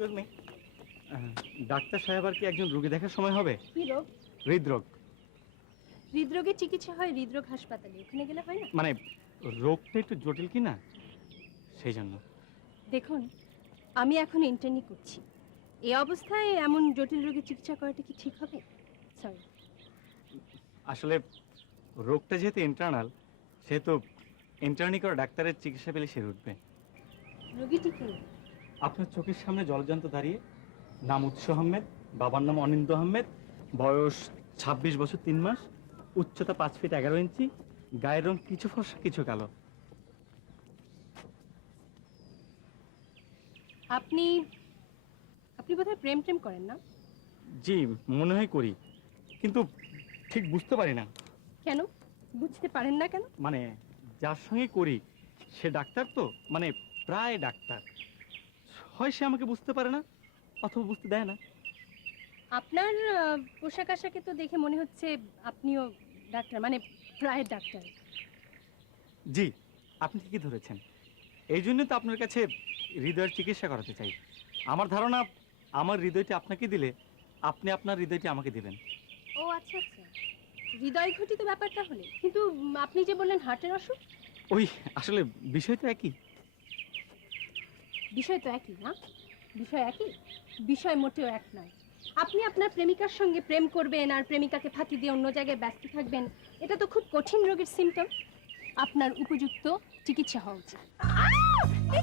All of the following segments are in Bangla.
এক্সকিউজ মি, ডাক্তার সাহেব আর কি একজন রোগী দেখার সময় হবে? কি রোগ? হৃদরোগ। হৃদরোগের চিকিৎসা হয় হৃদরোগ হাসপাতালে, ওখানে গেলে হয় না? মানে রোগটা একটু জটিল কি না, সেই জন্য। দেখুন, আমি এখন ইন্টার্নি করছি, এই অবস্থায় এমন জটিল রোগের চিকিৎসা করাটা কি ঠিক হবে? সরি। আসলে রোগটা যেহেতু ইন্টারনাল, সেহেতু ইন্টার্নি করা ডাক্তারের চিকিৎসা পেলে সে উঠবে। রোগীটি কি? আপনার চোখের সামনে জলজন্ত দাঁড়িয়ে, নাম উৎস আহমেদ, বাবার নাম অনিন্দ আহমেদ, বয়স 26 বছর 3 মাস, উচ্চতা 5 ফিট 11 ইঞ্চি, গায়ের রং কিছু ফর্সা কিছু কালো। আপনি আপনি বোধহয় প্রেম টেম করেন না? জি, মনে হয় করি, কিন্তু ঠিক বুঝতে পারি না। কেন বুঝতে পারেন না কেন? মানে যার সঙ্গে করি সে ডাক্তার, তো মানে প্রায় ডাক্তার, হয় সে আমাকে বুঝতে পারে না অথবা বুঝতে দেয় না। আপনার পোশাক আশাকে তো দেখে মনে হচ্ছে আপনিও ডাক্তার, মানে প্রায় ডাক্তার। জি, আপনি ঠিকই ধরেছেন। এই জন্য তো আপনার কাছে হৃদয়ের চিকিৎসা করাতে চাই। আমার ধারণা, আমার হৃদয়টি আপনাকে দিলে আপনি আপনার হৃদয়টি আমাকে দিবেন। ও আচ্ছা আচ্ছা, হৃদয় ঘটিত ব্যাপারটা হলে। কিন্তু আপনি যে বললেন হার্টের অসুখ। ওই আসলে বিষয় তো একই। বিষয় তো একই না? বিষয় একই, বিষয় মোটেও এক নয়। আপনি আপনার প্রেমিকার সঙ্গে প্রেম করবেন আর প্রেমিকাকে ফাঁকি দিয়ে অন্য জায়গায় ব্যস্ত থাকবেন, এটা তো খুব কঠিন রোগের সিমটম। আপনার উপযুক্ত চিকিৎসা হওয়া উচিত।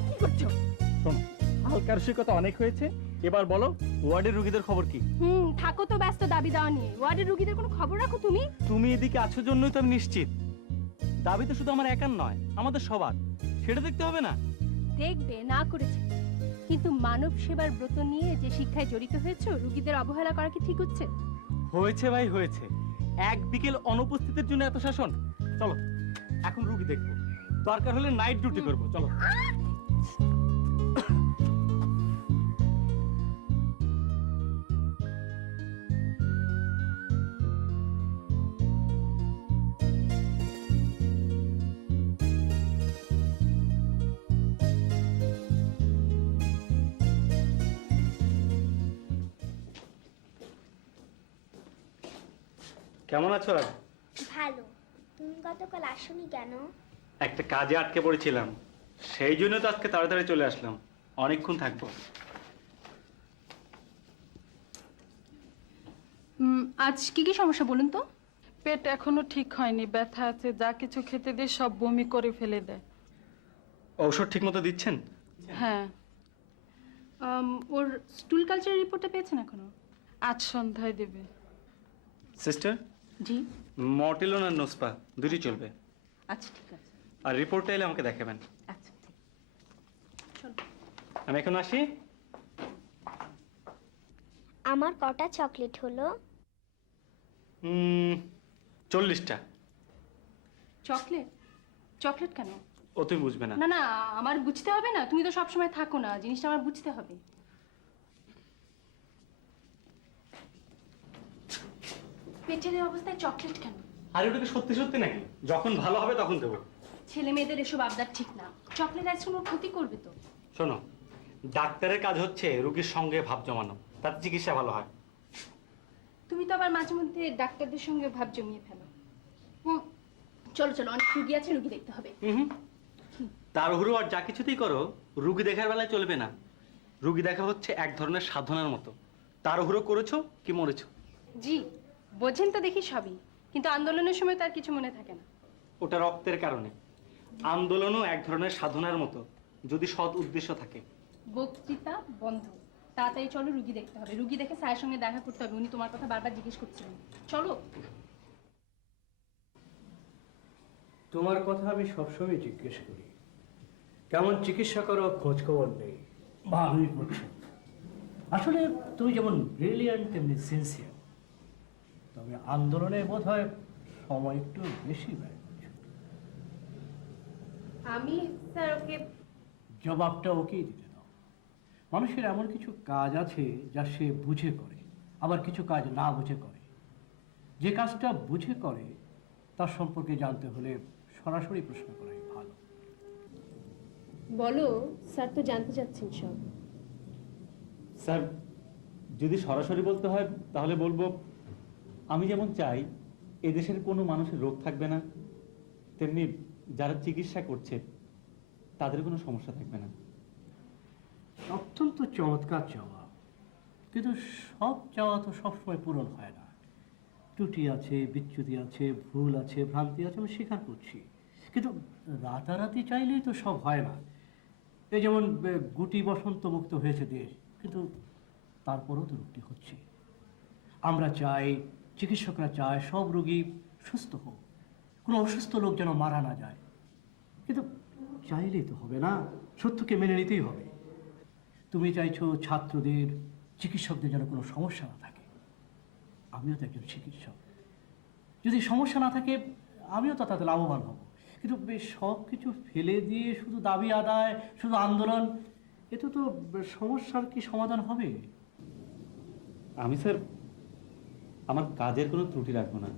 কি করছো? শোনো, হালকা রসিকতা অনেক হয়েছে, এবার বলো ওয়ার্ডের রোগীদের খবর কি? থাকো তো ব্যস্ত দাবি দেওয়া নিয়ে, ওয়ার্ডের রোগীদের কোনো খবর রাখো তুমি? তুমি এদিকে আছো জন্যই তো আমি নিশ্চিত। দাবি তো শুধু আমার একার নয়, আমাদের সবার, সেটা দেখতে হবে না? দেখবে না করেছে, কিন্তু মানব সেবার ব্রত নিয়ে যে শিক্ষায় জড়িত হয়েছে, রোগীদের অবহেলা করা কি ঠিক হচ্ছে? হয়েছে ভাই হয়েছে, এক বিকেল অনুপস্থিতির জন্য এত শাসন। চলো এখন রুগী দেখবো, দরকার হলে নাইট ডিউটি করবো, চলো। কেমন আছো আজ? ভালো। তুমি গতকাল আসোনি কেন? একটা কাজে আটকে পড়েছিলাম, সেই জন্য তো আজকে তাড়াতাড়ি চলে আসলাম। অনেকক্ষণ থাকবো। আজ কি কি সমস্যা বলুন তো? পেট এখনো ঠিক হয়নি, ব্যথা আছে, যা কিছু খেতে দিয়ে সব বমি করে ফেলে দেয়। ঔষধ ঠিক মতো দিচ্ছেন? হ্যাঁ, ওর স্টুল কালচারের রিপোর্টটা পেয়েছেন এখনো? আজ সন্ধ্যায় দেবে। সিস্টার, জি। মর্টিলন আর নোসপা দুটি চলবে। আচ্ছা ঠিক আছে। আর রিপোর্টটা এলে আমাকে দেখাবেন। আচ্ছা ঠিক। চলো। আমি এখন আসি। আমার কটা চকলেট হলো? 40টা। চকলেট? চকলেট কেন? ও তুমি বুঝবে না। না না, আমার বুঝতে হবে না, তুমি তো সব সময় থাকো না, জিনিসটা আমার বুঝতে হবে। পেটের এই অবস্থায় চকলেট কেন? আর ওটা কি সত্যি সত্যি নাকি? যখন ভালো হবে তখন দেবো। ছেলে মেয়েদের এসব আবদার ঠিক না, চকলেট আইসক্রিম ওর ক্ষতি করবে তো। শোনো, ডাক্তারের কাজ হচ্ছে রোগীর সঙ্গে ভাব জমানো, তাতে চিকিৎসা ভালো হয়। তুমি তো আবার মাঝে মধ্যে ডাক্তারদের সঙ্গে ভাব জমিয়ে ফেলো। চলো চলো, অনেক রুগী আছে, রুগী দেখতে হবে। তাড়াহুড়ো আর যা কিছুতেই করো, রুগী দেখার বেলায় চলবে না। রুগী দেখা হচ্ছে এক ধরনের সাধনার মতো। তাড়াহুড়ো করেছো কি মরেছো। জি, বোঝেন তো দেখি সবই, কিন্তু আন্দোলনের সময় তার কিছু মনে থাকে না। ওটা রক্তের কারণে। আন্দোলনও এক ধরনের সাধনার মতো, যদি সৎ উদ্দেশ্য থাকে। বক্তৃতা বন্ধ, তাড়াতাড়ি চলো, রুগী দেখতে হবে। রুগী দেখে স্যারের সঙ্গে দেখা করতে হবে, উনি তোমার কথা বারবার জিজ্ঞেস করছিলেন। চলো। তোমার কথা আমি সবসময় জিজ্ঞেস করি, কেমন চিকিৎসা করো, খোঁজ খবর নেই। ভালোই করছো। আসলে তুমি যেমন ব্রিলিয়ান্ট তেমনি সিনসিয়ার, তবে আন্দোলনে বোধ হয় সময় একটু বেশি ব্যয় করছো। আমি স্যার ওকে জবাবটা ওকেই দিতে দাও। মানুষের এমন কিছু কাজ আছে যা সে বুঝে করে, আবার কিছু কাজ না বুঝে করে। যে কাজটা বুঝে করে তার সম্পর্কে জানতে হলে সরাসরি প্রশ্ন করাই ভালো। বলো, স্যার তো জানতে চাচ্ছেন সব। স্যার, যদি সরাসরি বলতে হয় তাহলে বলবো, আমি যেমন চাই এদেশের কোনো মানুষের রোগ থাকবে না, তেমনি যারা চিকিৎসা করছে তাদের কোনো সমস্যা থাকবে না। অত্যন্ত চমৎকার চাওয়া, কিন্তু সব চাওয়া তো সবসময় পূরণ হয় না। ত্রুটি আছে, বিচ্যুতি আছে, ভুল আছে, ভ্রান্তি আছে, আমি স্বীকার করছি। কিন্তু রাতারাতি চাইলেই তো সব হয় না। এই যেমন গুটি বসন্ত মুক্ত হয়েছে দেশ, কিন্তু তারপরও তো রোগটি হচ্ছে। আমরা চাই, চিকিৎসকরা চায় সব রোগী সুস্থ হোক, কোনো অসুস্থ লোক যেন মারা না যায়। কিন্তু চাইলেই তো হবে না, সত্যকে মেনে নিতেই হবে। তুমি চাইছো ছাত্রদের, চিকিৎসকদের যেন কোনো সমস্যা না থাকে। আমিও তো একজন চিকিৎসক, যদি সমস্যা না থাকে আমিও তো তাতে লাভবান হব। কিন্তু সব কিছু ফেলে দিয়ে শুধু দাবি আদায়, শুধু আন্দোলন, এতে তো সমস্যার কি সমাধান হবে? আমি স্যার আমার কাজের কোনো ত্রুটি রাখবো না।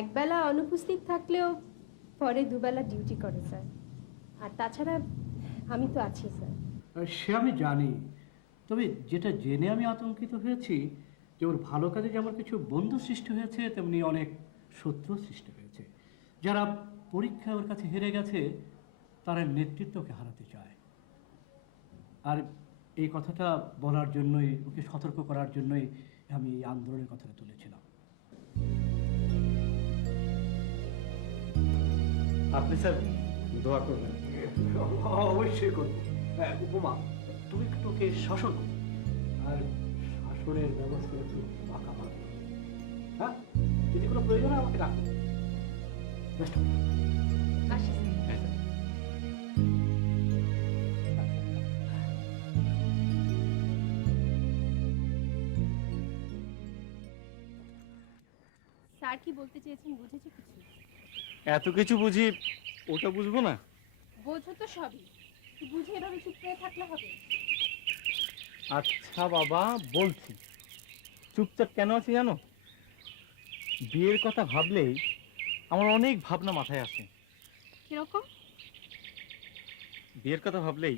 একবেলা অনুপস্থিত থাকলেও পরে দুবেলা ডিউটি করে স্যার। আর তাছাড়া আমি তো আছি স্যার। সে আমি জানি, তবে যেটা জেনে আমি আতঙ্কিত হয়েছি যে ওর ভালো কাজে যেমন কিছু বন্ধু সৃষ্টি হয়েছে, তেমনি অনেক শত্রু সৃষ্টি হয়েছে। যারা পরীক্ষায় ওর কাছে হেরে গেছে তারা নেতৃত্বকে হারাতে চায়। আর এই কথাটা বলার জন্যই, ওকে সতর্ক করার জন্যই আমি এই আন্দোলনের কথাটা তুলেছিলাম। আপনি স্যার দোয়া করবেন। অবশ্যই করবো। উপমা, তুমি একটু ওকে শাসন করো, আর শাসনের ব্যবস্থা একটু পাকা পাকা। হ্যাঁ, যদি কোনো প্রয়োজন হয় আমাকে ডাকো। Best of luck. আসি স্যার। হ্যাঁ, স্যার। স্যার কি বলতে চেয়েছেন বুঝেছি কিছু? এত কিছু বুঝি, ওটা বুঝবো না? বোঝো তো সবই, বুঝে এভাবে চুপ করে থাকলে হবে? আচ্ছা বাবা, বলছি। চুপচাপ কেন আছি জানো? বিয়ের কথা ভাবলেই আমার অনেক ভাবনা মাথায় আসে। কিরকম? বিয়ের কথা ভাবলেই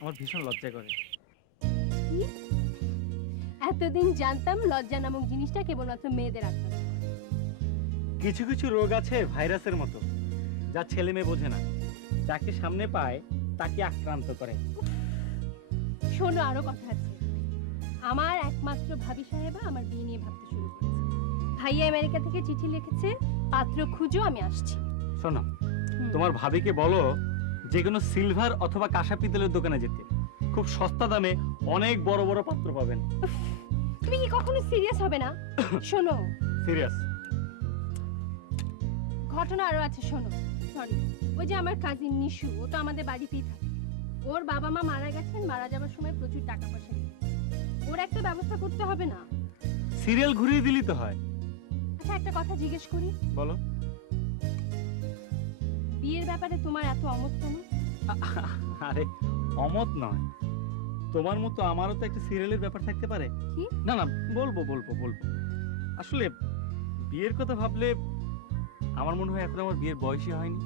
আমার ভীষণ লজ্জা করে। কি? এতদিন জানতাম লজ্জা নামক জিনিসটা কেবলমাত্র মেয়েদের আক্রান্ত। কিছু কিছু রোগ আছে ভাইরাসের মতো, যা ছেলে মেয়ে বোঝে না, যাকে সামনে পায় তাকে আক্রান্ত করে। শোনো, আরো কথা আছে। আমার একমাত্র ভাবি সাহেবা আমার বিয়ে নিয়ে ভাবতে শুরু করেছে। ভাইয়া আমেরিকা থেকে চিঠি লিখেছে, পাত্র খুঁজো, আমি আসছি। শোনো, হুম। তোমার ভাবিকে বলো যে কোনো সিলভার অথবা কাঁসা পিতলের দোকানে যেতে। খুব সস্তা দামে অনেক বড় বড় পাত্র পাবেন। তুমি কি কখনো সিরিয়াস হবে না? শোনো, সিরিয়াস। ঘটনা আরো আছে, শোনো। সরি, ওই যে আমার কাজিন নিশু, ও তো আমাদের বাড়িতেই থাকে। ওর বাবা মা মারা গেছেন, মারা যাবার সময় প্রচুর টাকা পয়সা নেই। ওর একটা ব্যবস্থা করতে হবে না? সিরিয়াল ঘুরিয়ে দিলি তো হয়। আচ্ছা, একটা কথা জিজ্ঞেস করি, বলো। বিয়ের ব্যাপারে তোমার এত অমত কেন? আরে অমত নয়, তোমার মতো আমারও তো একটা সিরিয়ালের ব্যাপার থাকতে পারে। কি? না না, বলবো বলবো বলবো। আসলে বিয়ের কথা ভাবলে আমার মনে হয় এখন আমার বিয়ের বয়সই হয়নি।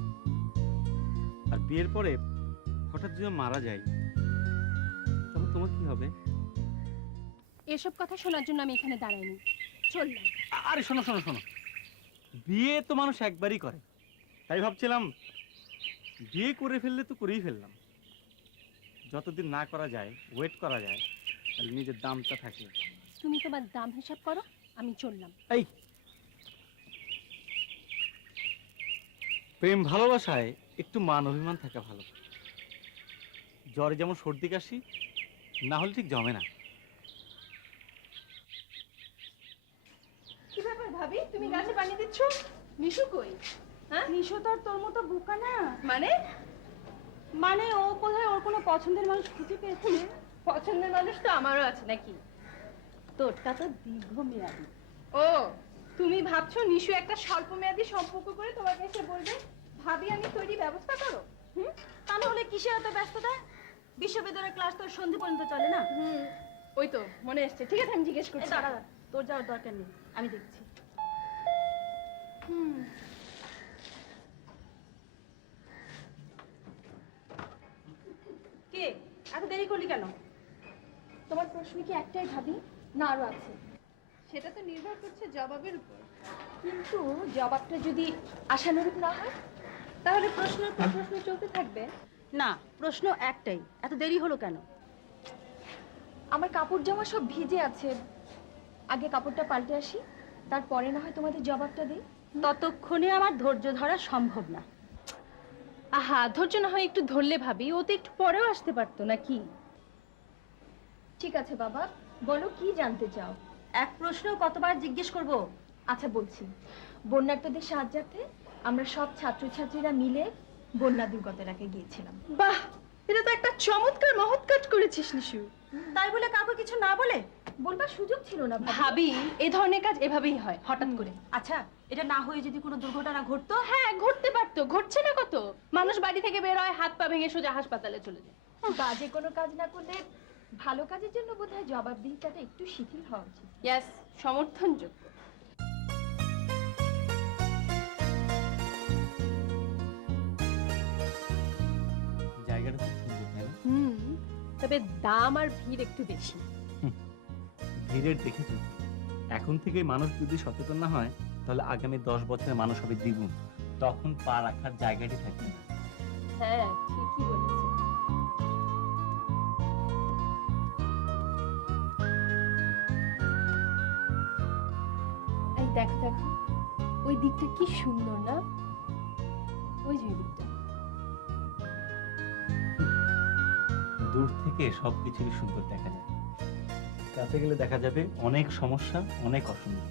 আর বিয়ের পরে হঠাৎ যদি মারা যায়, তখন তোমার কি হবে? এসব কথা শোনার জন্য আমি এখানে দাঁড়াইনি, চললাম। আরে শোনো শোনো শোনো, বিয়ে তো মানুষ একবারই করে, তাই ভাবছিলাম বিয়ে করে ফেললে তো করেই ফেললাম। যতদিন না করা যায়, ওয়েট করা যায়, তাহলে নিজের দামটা থাকে। তুমি তোমার দাম হিসাব করো, আমি চললাম। এই প্রেম ভালোবাসায় একটু মান অভিমান থাকা ভালো। জ্বরে যেমন সর্দি কাশি, না হলে ঠিক জমে না। কি ব্যাপার ভাবি, তুমি গাছে পানি দিচ্ছ? নিশু কই? হ্যাঁ, নিশো তো আর তোর মতো বোকা না। মানে? মানে ও কোথায় ওর কোনো পছন্দের মানুষ খুঁজে পেয়েছে। পছন্দের মানুষ তো আমারও আছে নাকি? তোরটা তো দীর্ঘমেয়াদী। ও, তুমি ভাবছো নিশু একটা স্বল্পমেয়াদী সম্পর্ক করে তোমাকে এসে বলবে ভাবি আমি তৈরি, ব্যবস্থা করো? তা না হলে কিসের এত ব্যস্ততা? বিশ্ববিদ্যালয়ের ক্লাস তোর সন্ধে পর্যন্ত চলে না। ওই তো মনে এসছে। ঠিক আছে, আমি জিজ্ঞেস এই করছি। দাঁড়া, তোর যাওয়ার দরকার নেই, আমি দেখছি। কে এত দেরি করলি কেন? তোমার প্রশ্ন কি একটাই ভাবি, না আরো আছে? সেটা তো নির্ভর করছে জবাবের উপর। কিন্তু জবাবটা যদি আশানুরূপ না হয়, তাহলে প্রশ্নের পর প্রশ্ন চলতে থাকবে। না, প্রশ্ন একটাই, এত দেরি হলো কেন? আমার কাপড় জামা সব ভিজে আছে, আগে কাপড়টা পাল্টে আসি, তারপরে না হয় তোমাদের জবাবটা দিই। ততক্ষণে আমার ধৈর্য ধরা সম্ভব না। আহা, ধৈর্য না হয় একটু ধরলে ভাবি, ও তো একটু পরেও আসতে পারতো নাকি? ঠিক আছে বাবা, বলো কি জানতে চাও? এক প্রশ্ন কতবার জিজ্ঞেস করব? আচ্ছা বলছি, বন্যার্তদের সাহায্যার্থে আমরা সব ছাত্রছাত্রীরা মিলে বন্যা দুর্গত এলাকায় গিয়েছিলাম। বাহ, এটা তো একটা চমৎকার মহৎ কাজ করেছিস নিশু। তাই বলে কাউকে কিছু না বলে? বলবার সুযোগ ছিল না ভাবি, এই ধরনের কাজ এভাবেই হয়, হঠাৎ করে। আচ্ছা, এটা না হয়ে যদি কোনো দুর্ঘটনা ঘটতো? হ্যাঁ, ঘটতে পারতো, ঘটছে না কত। মানুষ বাড়ি থেকে বের হয়, হাত পা ভেঙে সোজা হাসপাতালে চলে যায়। বাজে কোনো কাজ না করলে ভালো কাজের জন্য বোধহয় জবাবদিহিতাটা একটু শিথিল হওয়া উচিত। ইয়েস, সমর্থনযোগ্য। জায়গাটা খুব সুন্দর, তাই না? তবে দাম আর ভিড় একটু বেশি। ভিড়ের দেখেছো, এখন থেকে মানুষ যদি সচেতন না হয়, তাহলে আগামী 10 বছরে মানুষ হবে দ্বিগুণ। তখন পা রাখার জায়গাটি থাকবে না। হ্যাঁ, ঠিকই বলেছে। এই দেখো দেখো, ওই দিকটা কি সুন্দর না? ওই যে ওই দিকটা। দূর থেকে সবকিছুই সুন্দর দেখা যায়, কাছে গেলে দেখা যাবে অনেক সমস্যা, অনেক অসুবিধা।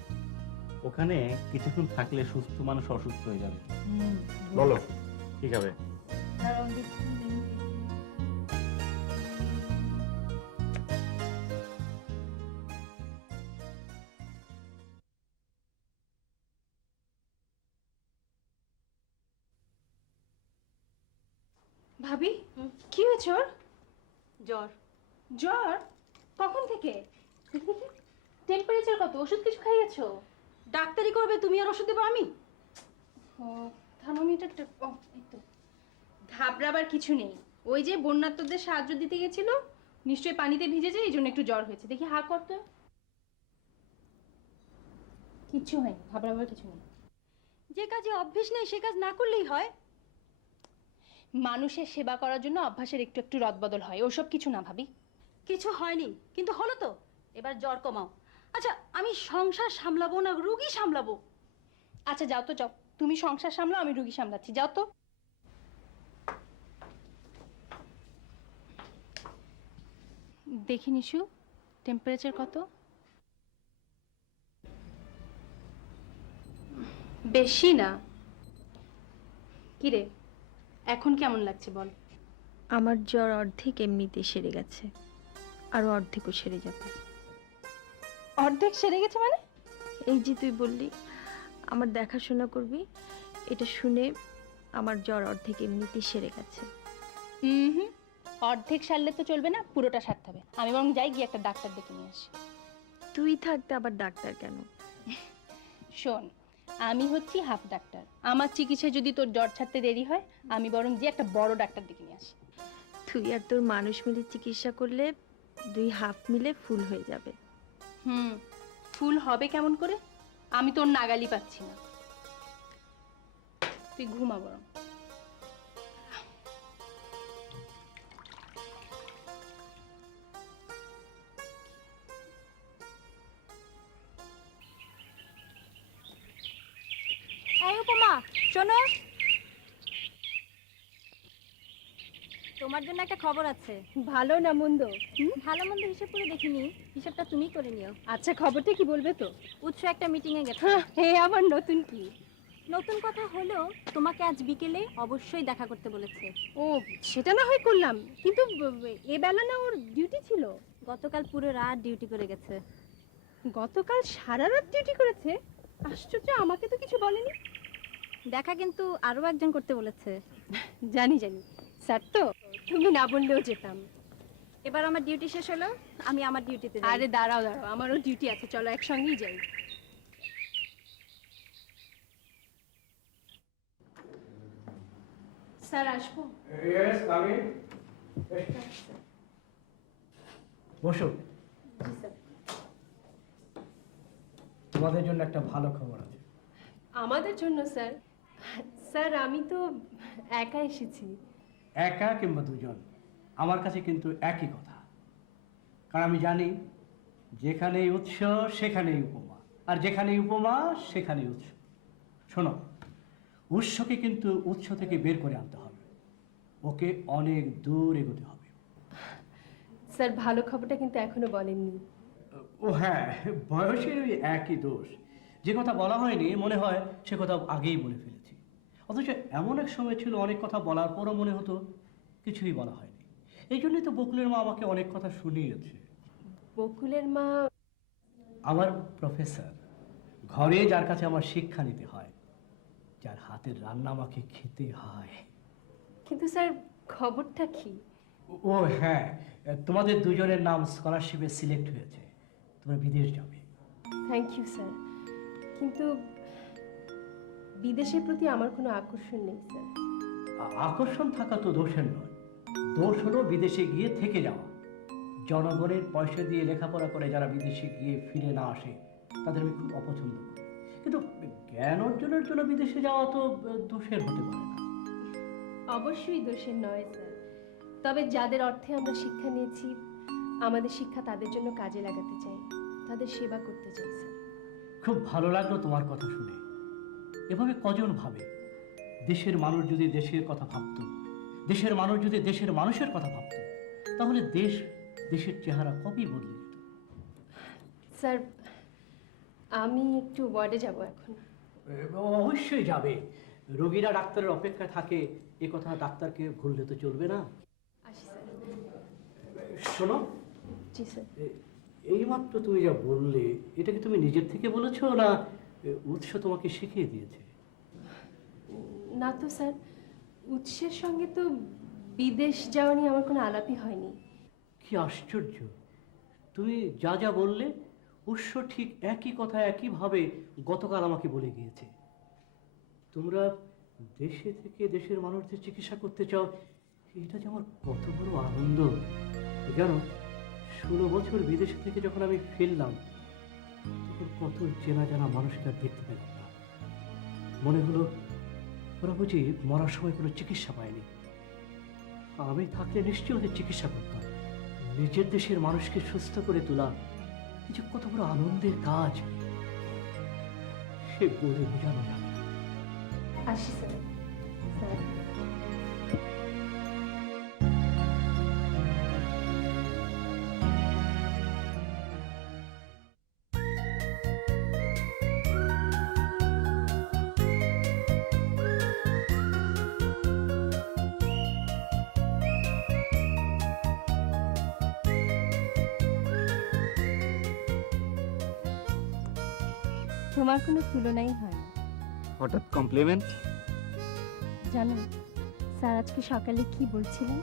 ওখানে কিছুক্ষণ থাকলে সুস্থ মানুষ অসুস্থ হয়ে যাবে। বলো ঠিক হবে? ভাবি, কি হয়েছে ওর? জ্বর। জ্বর? কখন থেকে? টেম্পারেচার কত? ওষুধ কিছু খাইয়েছো? ডাক্তারি করবে তুমি আর ওষুধ দেবো আমি? ও, থার্মোমিটারটা, ও এই তো। ঘাবড়াবার কিছু নেই, ওই যে বন্যার্তদের সাহায্য দিতে গেছিল, নিশ্চয়ই পানিতে ভিজেছে, এই জন্য একটু জ্বর হয়েছে। দেখি হা করতো। কিচ্ছু হয়নি, ঘাবড়াবার কিছু নেই। যে কাজে অভ্যেস নেই সে কাজ না করলেই হয়। মানুষের সেবা করার জন্য অভ্যাসের একটু একটু রদবদল হয়, ওসব কিছু না ভাবি। কিছু হয়নি, কিন্তু হলো তো। এবার জ্বর কমাও। আচ্ছা, আমি সংসার সামলাবো না রুগী সামলাবো? আচ্ছা যাও তো, যাও। তুমি সংসার সামলাও, আমি রুগী সামলাচ্ছি, যাও তো। দেখি নিশু, টেম্পারেচার কত? বেশি না। কিরে, এখন কেমন লাগছে বল? আমার জ্বর অর্ধেক এমনিতে সেরে গেছে, আরো অর্ধেকও সেরে যাবে। অর্ধেক সেরে গেছে মানে? এই যে তুই বললি আমার দেখাশোনা করবি, এটা শুনে আমার জ্বর অর্ধেক এমনিতে সেরে গেছে। হুম, অর্ধেক সারলে তো চলবে না, পুরোটা সারতে হবে। আমি বরং যাই, গিয়ে একটা ডাক্তার ডেকে নিয়ে আসি। তুই থাকতে আবার ডাক্তার কেন? শোন, আমি হচ্ছি হাফ ডাক্তার। আমার চিকিৎসায় যদি তোর জ্বর ছাড়তে দেরি হয়, আমি বরং যে একটা বড় ডাক্তার ডেকে নিয়ে আসি। তুই আর তোর মানুষ মিলে চিকিৎসা করলে দুই হাফ মিলে ফুল হয়ে যাবে। ফুল হবে কেমন করে? আমি তোর নাগালি পাচ্ছি না। তুই ঘুমা বরং। এই উপমা, শোনো, তোমার জন্য একটা খবর আছে। ভালো না মন্দ? ভালো মন্দ হিসেব করে দেখিনি, হিসেবটা তুমি করে নিও। আচ্ছা, খবরটা কি বলবে তো? উৎস একটা মিটিং এ গেছে। হে, আবার নতুন কি? নতুন কথা হলো, তোমাকে আজ বিকেলে অবশ্যই দেখা করতে বলেছে। ও, সেটা না হয় করলাম, কিন্তু এ বেলা না ওর ডিউটি ছিল। গতকাল পুরো রাত ডিউটি করে গেছে। গতকাল সারা রাত ডিউটি করেছে? আশ্চর্য, আমাকে তো কিছু বলেনি। দেখা কিন্তু আরো একজন করতে বলেছে। জানি জানি, স্যার তো, তুমি না বললেও যেতাম। এবার আমার ডিউটি শেষ হলো, আমি আমার ডিউটিতে যাই। আরে দাঁড়াও দাঁড়াও, আমারও ডিউটি আছে, চলো একসঙ্গেই যাই। স্যার আসবো? বসো। তোমাদের জন্য একটা ভালো খবর আছে। আমাদের জন্য স্যার? স্যার আমি তো একা এসেছি। একা কিংবা দুজন, আমার কাছে কিন্তু একই কথা। কারণ আমি জানি যেখানেই উৎস সেখানেই উপমা, আর যেখানেই উপমা সেখানেই উৎস। শোনো, উৎসকে কিন্তু উৎস থেকে বের করে আনতে হবে, ওকে অনেক দূর এগোতে হবে। স্যার ভালো খবরটা কিন্তু এখনো বলেননি। ও হ্যাঁ, বয়সের ওই একই দোষ, যে কথা বলা হয়নি মনে হয় সে কথা আগেই বলে ফেলেছি। অথচ এমন এক সময় ছিল অনেক কথা বলার পরও মনে হতো কিছুই বলা হয়নি। এই জন্যই তো বকুলের মা আমাকে অনেক কথা শুনিয়েছে। বকুলের মা? আমার প্রফেসর, ঘরে যার কাছে আমার শিক্ষা নিতে হয়, যার হাতের রান্না আমাকে খেতে হয়। কিন্তু স্যার খবরটা কি? ও হ্যাঁ, তোমাদের দুজনের নাম স্কলারশিপে সিলেক্ট হয়েছে, তোমরা বিদেশ যাবে। থ্যাংক ইউ স্যার, কিন্তু বিদেশের প্রতি আমার কোনো আকর্ষণ নেই স্যার। আকর্ষণ থাকা তো দোষের নয়, দোষ হলো বিদেশে গিয়ে থেকে যাওয়া। জনগণের পয়সা দিয়ে লেখাপড়া করে যারা বিদেশে গিয়ে ফিরে না আসে তাদের আমি খুব অপছন্দ করি। কিন্তু জ্ঞান অর্জনের জন্য বিদেশে যাওয়া তো দোষের হতে পারে না। অবশ্যই দোষের নয় স্যার, তবে যাদের অর্থে আমরা শিক্ষা নিয়েছি আমাদের শিক্ষা তাদের জন্য কাজে লাগাতে চাই, তাদের সেবা করতে চাই স্যার। খুব ভালো লাগলো তোমার কথা শুনে। এভাবে কজন ভাবে? দেশের মানুষ যদি দেশের কথা ভাবত, দেশের মানুষ যদি দেশের মানুষের কথা ভাবত, তাহলে দেশ দেশের চেহারা কবেই বদলে যেত। স্যার আমি একটু ওয়ার্ডে যাব এখন। অবশ্যই যাবে, রোগীরা ডাক্তারের অপেক্ষায় থাকে এ কথা ডাক্তারকে ভুললে তো চলবে না। আসি স্যার। শোনো, জি স্যার। এইমাত্র তুমি যা বললে এটা কি তুমি নিজের থেকে বলেছো না উৎস তোমাকে শিখিয়ে দিয়েছে? না তো স্যার, উৎসের সঙ্গে তো বিদেশ যাওয়া নিয়ে আমার কোনো আলাপই হয়নি। কি আশ্চর্য, তুমি যা যা বললে উৎস ঠিক একই কথা একইভাবে গতকাল আমাকে বলে গিয়েছে। তোমরা দেশে থেকে দেশের মানুষদের চিকিৎসা করতে চাও, এটা যে আমার কত বড় আনন্দ জানো। 16 বছর বিদেশে থেকে যখন আমি ফিরলাম তখন কত চেনা জানা মানুষকে আর দেখতে পেলাম না। মনে হলো ওরা বুঝি মরার সময় কোনো চিকিৎসা পায়নি। আমি থাকলে নিশ্চয়ই ওদের চিকিৎসা করতাম। নিজের দেশের মানুষকে সুস্থ করে তোলা এই যে কত বড় আনন্দের কাজ, সে বলে বোঝানো যাবে না। আসি স্যার। স্যার তোমার কোনো তুলনাই হয় না। হঠাৎ কমপ্লিমেন্ট? জানো স্যার আজকে সকালে কি বলছিলেন?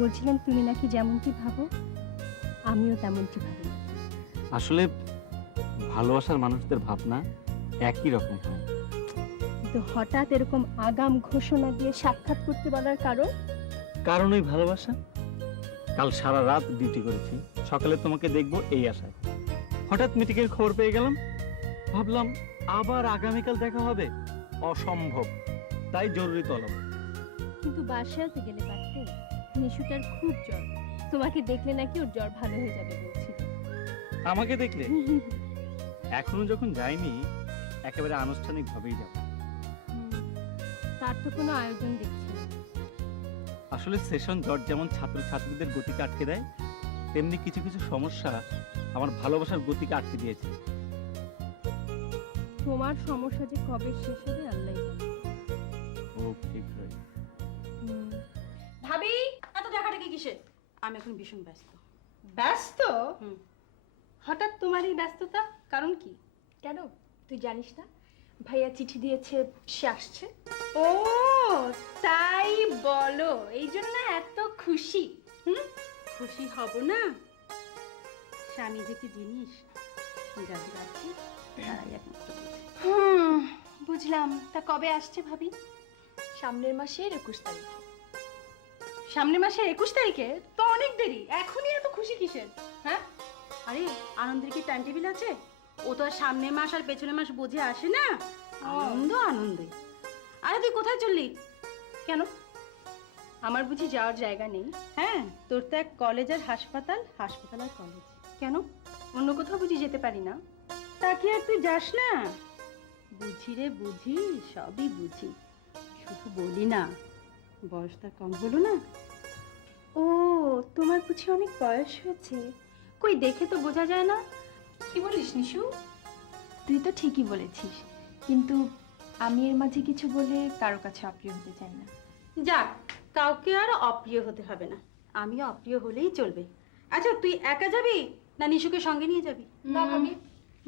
বলছিলেন তুমি নাকি যেমনটি ভাবো আমিও তেমনটি ভাবি। আসলে ভালোবাসার মানুষদের ভাবনা একই রকম হয়। কিন্তু হঠাৎ এরকম আগাম ঘোষণা দিয়ে সাক্ষাৎ করতে বলার কারণ ওই ভালোবাসা। কাল সারা রাত ডিউটি করেছি, সকালে তোমাকে দেখবো এই আশায়। হঠাৎ মিটিংয়ের খবর পেয়ে গেলাম, ভাবলাম আবার আগামীকাল দেখা হবে, অসম্ভব, তাই জরুরি তলব। কিন্তু বাসাতে গেলে পারতে। নিশুটার খুব জ্বর, তোমাকে দেখলে নাকি ওর জ্বর ভালো হয়ে যাবে বলছিল। আমাকে দেখলে? এখনো যখন যাইনি একেবারে আনুষ্ঠানিক ভাবেই যাব। তার তো কোনো আয়োজন দেখছি না। আসলে সেশন জট যেমন ছাত্রছাত্রীদের গতিকে আটকে দেয়, তেমনি কিছু কিছু সমস্যা আমার ভালোবাসার গতিকে আটকে দিয়েছে। তোমার সমস্যা যে কবে শেষ হবে আল্লাহ জানে। ও ঠিক রয়ে। ভাবি এত ডাকাডাকি কিসের? আমি এখন ভীষণ ব্যস্ত। ব্যস্ত? হুম। হঠাৎ তোমার এই ব্যস্ততা, কারণ কি? কেন তুই জানিস না ভাইয়া চিঠি দিয়েছে, সে আসছে। ও তাই বলো, এই জন্য এত খুশি? খুশি হব না? স্বামী যে কি জিনিস যাদের আছে তারাই একমাত্র বোঝে। বুঝলাম। তা কবে আসছে ভাবি? সামনের মাসের 21 তারিখে। সামনের মাসের 21 তারিখে? তো অনেক দেরি, এখনই এত খুশি কিসের? হ্যাঁ আরে আনন্দের কি টাইম টেবিল আছে? ও তো আর সামনের মাস আর পেছনের মাস বুঝে আসে না, আনন্দ আনন্দে। আরে তুই কোথায় চললি? কেন, আমার বুঝি যাওয়ার জায়গা নেই? হ্যাঁ, তোর তো এক কলেজ আর হাসপাতাল, হাসপাতাল আর কলেজ। কেন, অন্য কোথাও বুঝি যেতে পারি না? তা কি আর তুই যাস না? বুঝি রে বুঝি, সবই বুঝি, শুধু বলি না। বয়স তার কম হলো না? ও, তোমার বুঝি অনেক বয়স হয়েছে? কই, দেখে তো বোঝা যায় না। কি বলিস নিশু? তুই তো ঠিকই বলেছিস, কিন্তু আমি এর মাঝে কিছু বলে কারো কাছে অপ্রিয় হতে চাই না। যাক, কাউকে আর অপ্রিয় হতে হবে না, আমি অপ্রিয় হলেই চলবে। আচ্ছা, তুই একা যাবি না নিশুকে সঙ্গে নিয়ে যাবি? না ভাবি,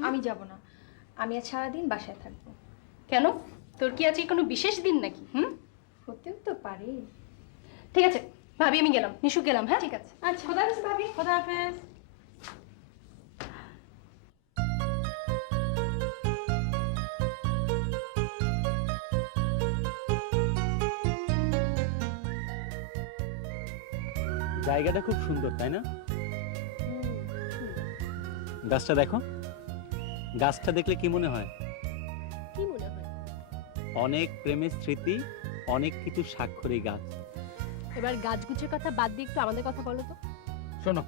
আমি যাব না। আমি আজ সারাদিন বাসায় থাকবো। কেন, তোর কি আজকে কোনো বিশেষ দিন নাকি? হতেও তো পারে। ঠিক আছে ভাবি, আমি গেলাম, নিশু গেলাম। হ্যাঁ ঠিক আছে। আচ্ছা, খোদা হাফেজ ভাবি। খোদা হাফেজ। জায়গাটা খুব সুন্দর, তাই না? গাছটা দেখো, গাছটা দেখলে কি মনে হয়? কি মনে হয়? অনেক প্রেমের স্মৃতি, অনেক কিছু স্বাক্ষরী গাছ। এবার গাছগুছের কথা বাদ দিয়ে একটু আমাদের কথা বলো তো। শোনো,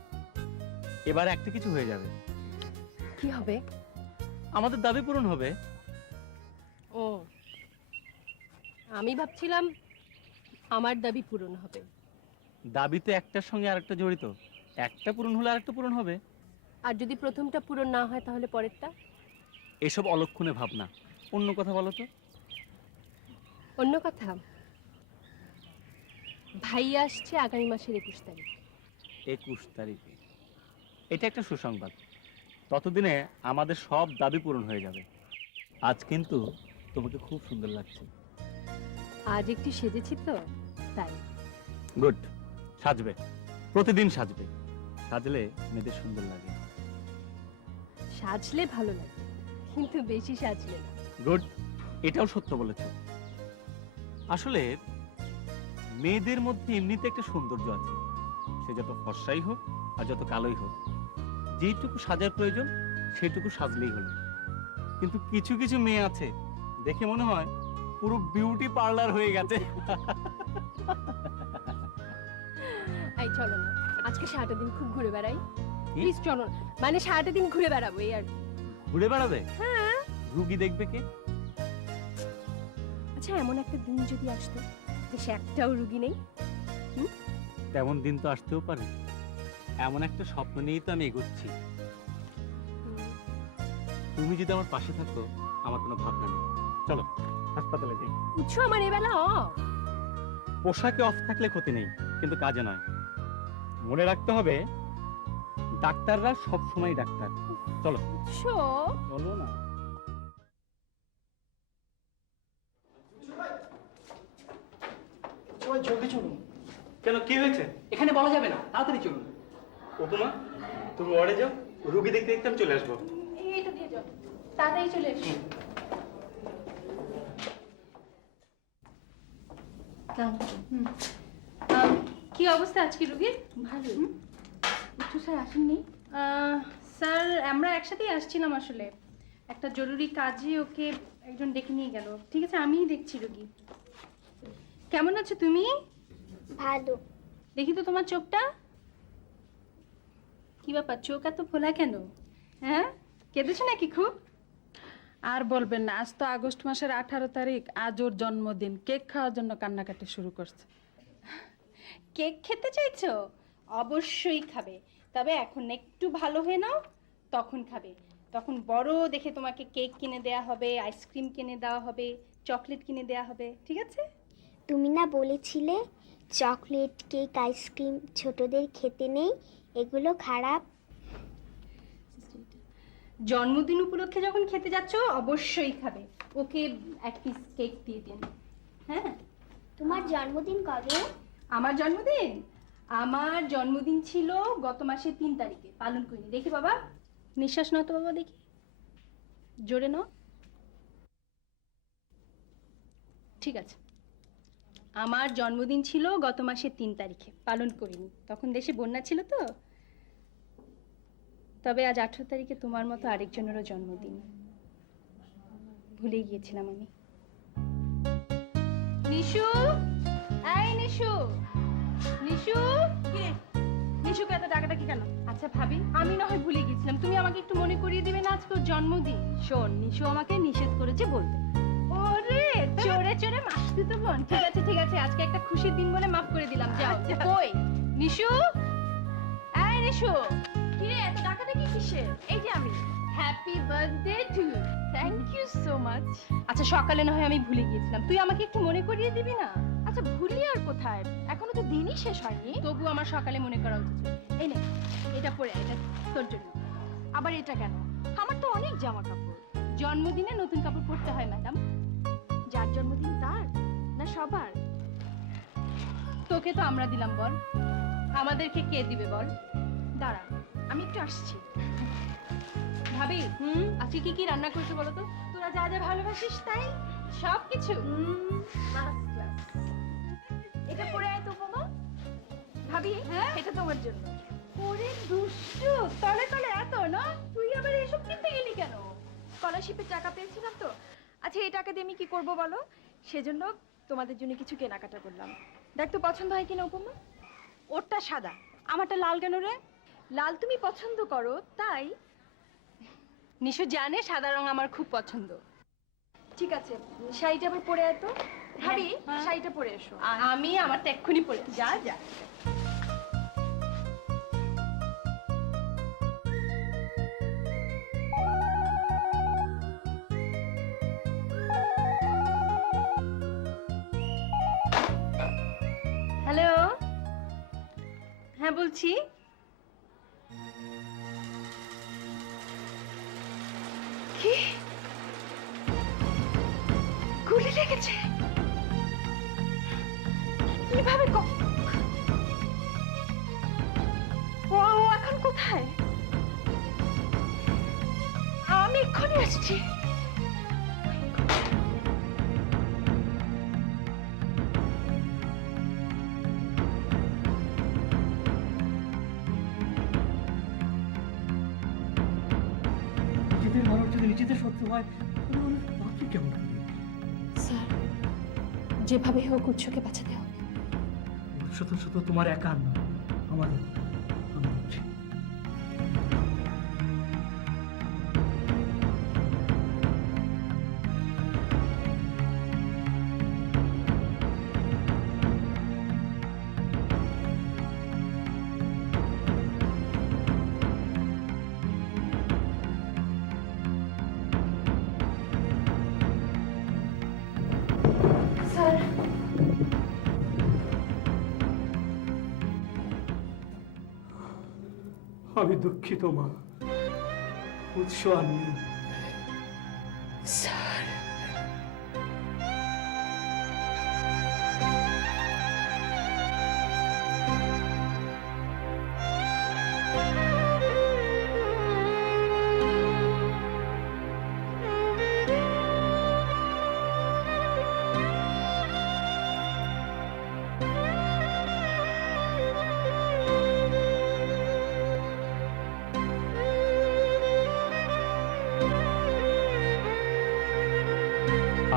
এবার একটা কিছু হয়ে যাবে, কি হবে? আমাদের দাবি পূরণ হবে। ও, আমি ভাবছিলাম আমার দাবি পূরণ হবে। দাবি তো একটার সঙ্গে আরেকটা জড়িত, একটা পূরণ হলে আরেকটা পূরণ হবে। আর যদি প্রথমটা পূরণ না হয় তাহলে পরেরটা? এসব অলক্ষণে ভাবনা, অন্য কথা বলো তো। অন্য কথা, ভাই আসছে আগামী মাসের 21 তারিখ। 21 তারিখে? এটা একটা সুসংবাদ। ততদিনে আমাদের সব দাবি পূরণ হয়ে যাবে। আজ কিন্তু তোমাকে খুব সুন্দর লাগছে। আজ একটু সেজেছি তো, তাই। গুড, সাজবে, প্রতিদিন সাজবে। সাজলে মেয়েদের সুন্দর লাগে। সাজলে ভালো লাগে, কিন্তু বেশি সাজলে না। গুড, এটাও সত্য বলেছো। আসলে মেয়েদের মধ্যে এমনিতে একটা সৌন্দর্য আছে, সে যত ফর্সাই হোক আর যত কালোই হোক, যেইটুকু সাজার প্রয়োজন সেটুকু সাজলেই হলো। কিন্তু কিছু কিছু মেয়ে আছে, দেখে মনে হয় পুরো বিউটি পার্লার হয়ে গেছে। এই চলো না, আজকে সারাটা দিন খুব ঘুরে বেড়াই। কি? প্লিজ চলো না, মানে সারাটা দিন ঘুরে বেড়াবো এই আর কি। ঘুরে বেড়াবে? হ্যাঁ। রুগী দেখবে কে? আচ্ছা, এমন একটা দিন যদি আসতো দেশে একটাও রুগী নেই। তেমন দিন তো আসতেও পারে। এমন একটা স্বপ্ন নিয়েই তো আমি এগোচ্ছি। তুমি যদি আমার পাশে থাকো, আমার কোনো ভাবনা নেই। চলো হাসপাতালে যাই। বুঝছো, আমার এবেলা অফ। পোশাকে অফ থাকলে ক্ষতি নেই, কিন্তু কাজে নয়। মনে রাখতে হবে, ডাক্তাররা সব সময় ডাক্তার। চলো বুঝছো? চলো না। সবাই জলদি চলুন। কেন, কি হয়েছে? এখানে বলা যাবে না, তাড়াতাড়ি চলুন। উপমা, তুমি ওয়ার্ডে যাও, রুগী দেখতে দেখতে আমি চলে আসবো। এইটা দিয়ে যাও, তাড়াতাড়ি চলে এসো। কি অবস্থা আজকে রুগীর? ভালো। একটু স্যার আসেননি? স্যার, আমরা একসাথেই আসছিলাম আসলে, একটা জরুরি কাজে ওকে একজন ডেকে নিয়ে গেল। ঠিক আছে, আমিই দেখছি রুগী। কেমন আছো তুমি? ভালো। দেখি তো তোমার চোখটা। কি ব্যাপার, চোখ এত ফোলা কেন? হ্যাঁ, কেঁদেছো নাকি খুব? আর বলবেন না, আজ তো আগস্ট মাসের 18 তারিখ, আজ ওর জন্মদিন। কেক খাওয়ার জন্য কান্নাকাটি শুরু করছে। কেক খেতে চাইছো? অবশ্যই খাবে, তবে এখন একটু ভালো হয়ে নাও, তখন খাবে। তখন বড় দেখে তোমাকে কেক কিনে দেয়া হবে, আইসক্রিম কিনে দেওয়া হবে, চকলেট কিনে দেয়া হবে। ঠিক আছে? তুমি না বলেছিলে চকলেট, কেক, আইসক্রিম ছোটদের খেতে নেই, এগুলো খারাপ? জন্মদিন উপলক্ষে যখন খেতে যাচ্ছ অবশ্যই খাবে। ওকে এক পিস কেক দিয়ে দিন। হ্যাঁ। তোমার জন্মদিন কবে? আমার জন্মদিন? আমার জন্মদিন ছিল গত মাসের 3 তারিখে, পালন করিনি। দেখি বাবা, নিঃশ্বাস নাও তো বাবা, দেখি জোরে নাও। ঠিক আছে, আমার জন্মদিন ছিল গত মাসের 3 তারিখে, পালন করিনি, তখন দেশে বন্যা ছিল তো। তবে আজ 18 তারিখে তোমার মতো আরেকজনেরও জন্মদিন। ভুলেই গিয়েছিলাম আমি। নিশু, এই নিশু, নিশু, কে নিশুকে এত ডাকাডাকি কেন? আচ্ছা ভাবি, আমি না হয় ভুলে গিয়েছিলাম, তুমি আমাকে একটু মনে করিয়ে দিবে না আজকে ওর জন্মদিন? শোন, নিশু আমাকে নিষেধ করেছে বলতে। ওরে চোরে চোরে মাসতি তো বোন। ঠিক আছে ঠিক আছে, আজকে একটা খুশির দিন বলে মাফ করে দিলাম। যাও। কই নিশু, এই নিশু, কি রে এত ডাকাডাকি কিসের? এই যে আমি। Happy birthday to you. Thank you so much. আচ্ছা সকালে না হয় আমি ভুলে গিয়েছিলাম, তুই আমাকে একটু মনে করিয়ে দিবি না? আচ্ছা ভুলি আর কোথায়, এখনো তো দিনই শেষ হয়নি। তবু আমার সকালে মনে করা উচিত ছিল। এই নে, এটা পরে আয়, এটা তোর জন্য। আবার এটা কেন? আমার তো অনেক জামা কাপড়। জন্মদিনে নতুন কাপড় পরতে হয় ম্যাডাম। যার জন্মদিন তার না সবার? তোকে তো আমরা দিলাম বল, আমাদেরকে কে দিবে বল? দাঁড়া, আমি একটু আসছি। ভাবি, আজকে কি কি রান্না করেছো বলো তো? তোরা যা যা ভালোবাসিস তাই। সব কিছু। First class. এটা পরে আয় তো উপমা। ভাবি, এটা তোমার জন্য। ওরে দুষ্টু, তলে তলে এত না? তুই আবার এসব কিনতে গেলি কেন? স্কলারশিপের টাকা পেয়েছিলাম তো। আচ্ছা এই টাকা দিয়ে আমি কি করব বলো? সেজন্য তোমাদের জন্য কিছু কেনাকাটা করলাম। দেখ তো পছন্দ হয় কিনা উপমা। ওরটা সাদা, আমারটা লাল কেন রে? লাল তুমি পছন্দ করো তাই। নিশু জানে সাদা রং আমার খুব পছন্দ। ঠিক আছে, শাড়িটা আবার পরে আয় তো। ভাবি, শাড়িটা পরে এসো। আমি আমার তো এক্ষুনি পরে যা যা। হ্যালো, হ্যাঁ বলছি। কি গুলি লেগেছে? কিভাবে? ও এখন কোথায়? আমি এক্ষুনি আসছি। নিজেদের মানুষ যদি নিজেদের শত্রু হয় তাহলে বাকি কেমন হবে? স্যার, যেভাবে হোক উৎসকে বাঁচাতে হবে। শুধু শুধু তোমার একার না, আমাদের। আমি বলছি। স্যার, আমি দুঃখিত মা, উৎস আর নেই। স্যার,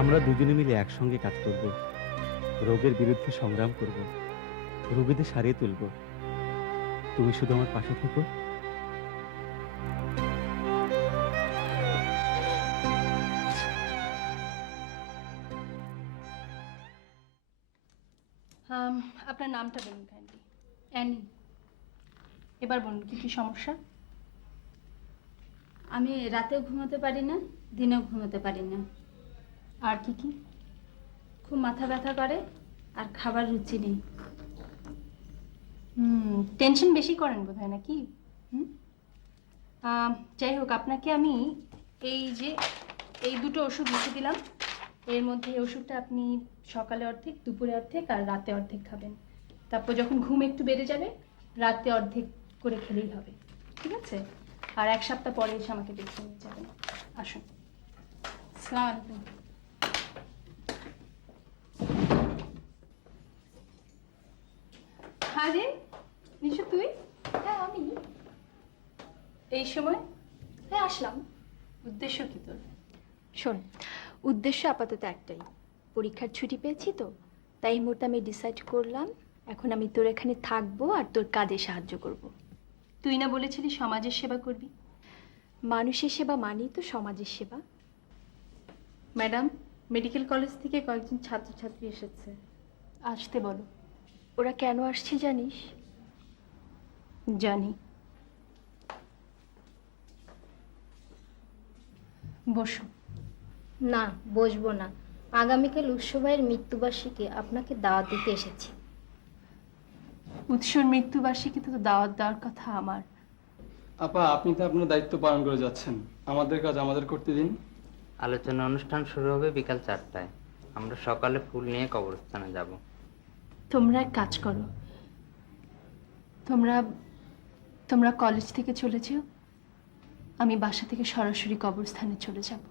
আমরা দুজনে মিলে একসঙ্গে কাজ করব, রোগের বিরুদ্ধে সংগ্রাম করব, রোগীদের সারিয়ে তুলব। তুমি শুধু আমার পাশে থেকো। আপনার নামটা বলুন কাইন্ডলি। অ্যানি। এবার বলুন কি কি সমস্যা? আমি রাতেও ঘুমাতে পারি না, দিনেও ঘুমাতে পারি না। আর কি কি? খুব মাথা ব্যথা করে আর খাবার রুচি নেই। টেনশন বেশি করেন বোধহয় নাকি? যাই হোক, আপনাকে আমি এই দুটো ওষুধ লিখে দিলাম। এর মধ্যে এই ওষুধটা আপনি সকালে অর্ধেক, দুপুরে অর্ধেক আর রাতে অর্ধেক খাবেন। তারপর যখন ঘুম একটু বেড়ে যাবে রাতে অর্ধেক করে খেলেই হবে, ঠিক আছে? আর 1 সপ্তাহ পরে এসে আমাকে দেখে নিয়ে যাবেন। আসুন। আসসালামু আলাইকুম। আরে নিশু, তুই? হ্যাঁ আমি। এই সময়? হ্যাঁ আসলাম। উদ্দেশ্য কি তোর? শোন, উদ্দেশ্য আপাতত একটাই, পরীক্ষার ছুটি পেয়েছি তো, তাই এই মুহূর্তে আমি ডিসাইড করলাম এখন আমি তোর এখানে থাকবো আর তোর কাজে সাহায্য করব। তুই না বলেছিলি সমাজের সেবা করবি? মানুষের সেবা মানেই তো সমাজের সেবা। ম্যাডাম, মেডিকেল কলেজ থেকে কয়েকজন ছাত্রছাত্রী এসেছে, আসতে বলো। ওরা কেন আসছে জানিস? জানি। বসো। না, বসবো না। আগামীকাল উৎসব ভাইয়ের মৃত্যুবার্ষিকী, আপনাকে দাওয়াত দিতে এসেছি। উৎসর মৃত্যুবার্ষিকীতে তো দাওয়াত দেওয়ার কথা আমার। আপা, আপনি তো আপনার দায়িত্ব পালন করে যাচ্ছেন, আমাদের কাজ আমাদের করতে দিন। আলোচনা অনুষ্ঠান শুরু হবে বিকাল 4টায়। আমরা সকালে ফুল নিয়ে কবরস্থানে যাব। তোমরা এক কাজ করো, তোমরা তোমরা কলেজ থেকে চলে যেও, আমি বাসা থেকে সরাসরি কবরস্থানে চলে যাব।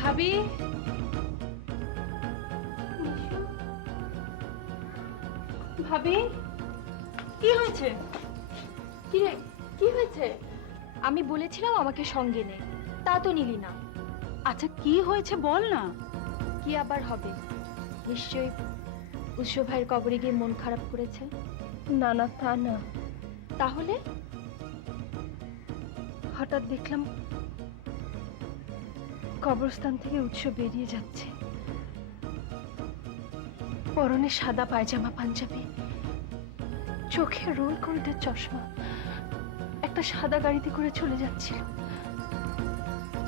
ভাবি, ভাবি, কি হয়েছে? কি রে, কি হয়েছে? আমি বলেছিলাম আমাকে সঙ্গে নে, তা তো নিলি না। আচ্ছা কি হয়েছে বল না। কি আবার হবে? নিশ্চয়ই উৎসব ভাইয়ের কবরে গিয়ে মন খারাপ করেছে। না না, তা না। তাহলে? হঠাৎ দেখলাম কবরস্থান থেকে উৎসব বেরিয়ে যাচ্ছে, পরনে সাদা পায়জামা পাঞ্জাবি, চোখে রোল গোল্ডের চশমা, একটা সাদা গাড়িতে করে চলে যাচ্ছিল।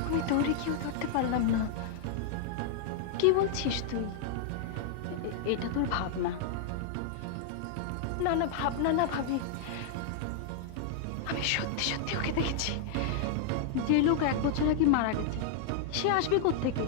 আমি দৌড়ে গিয়েও ধরতে পারলাম না। কি বলছিস তুই? এটা তোর ভাবনা। না না, ভাবনা না ভাবি, আমি সত্যি সত্যি ওকে দেখেছি। যে লোক 1 বছর আগে মারা গেছে, সে আসবে কোত্থেকে?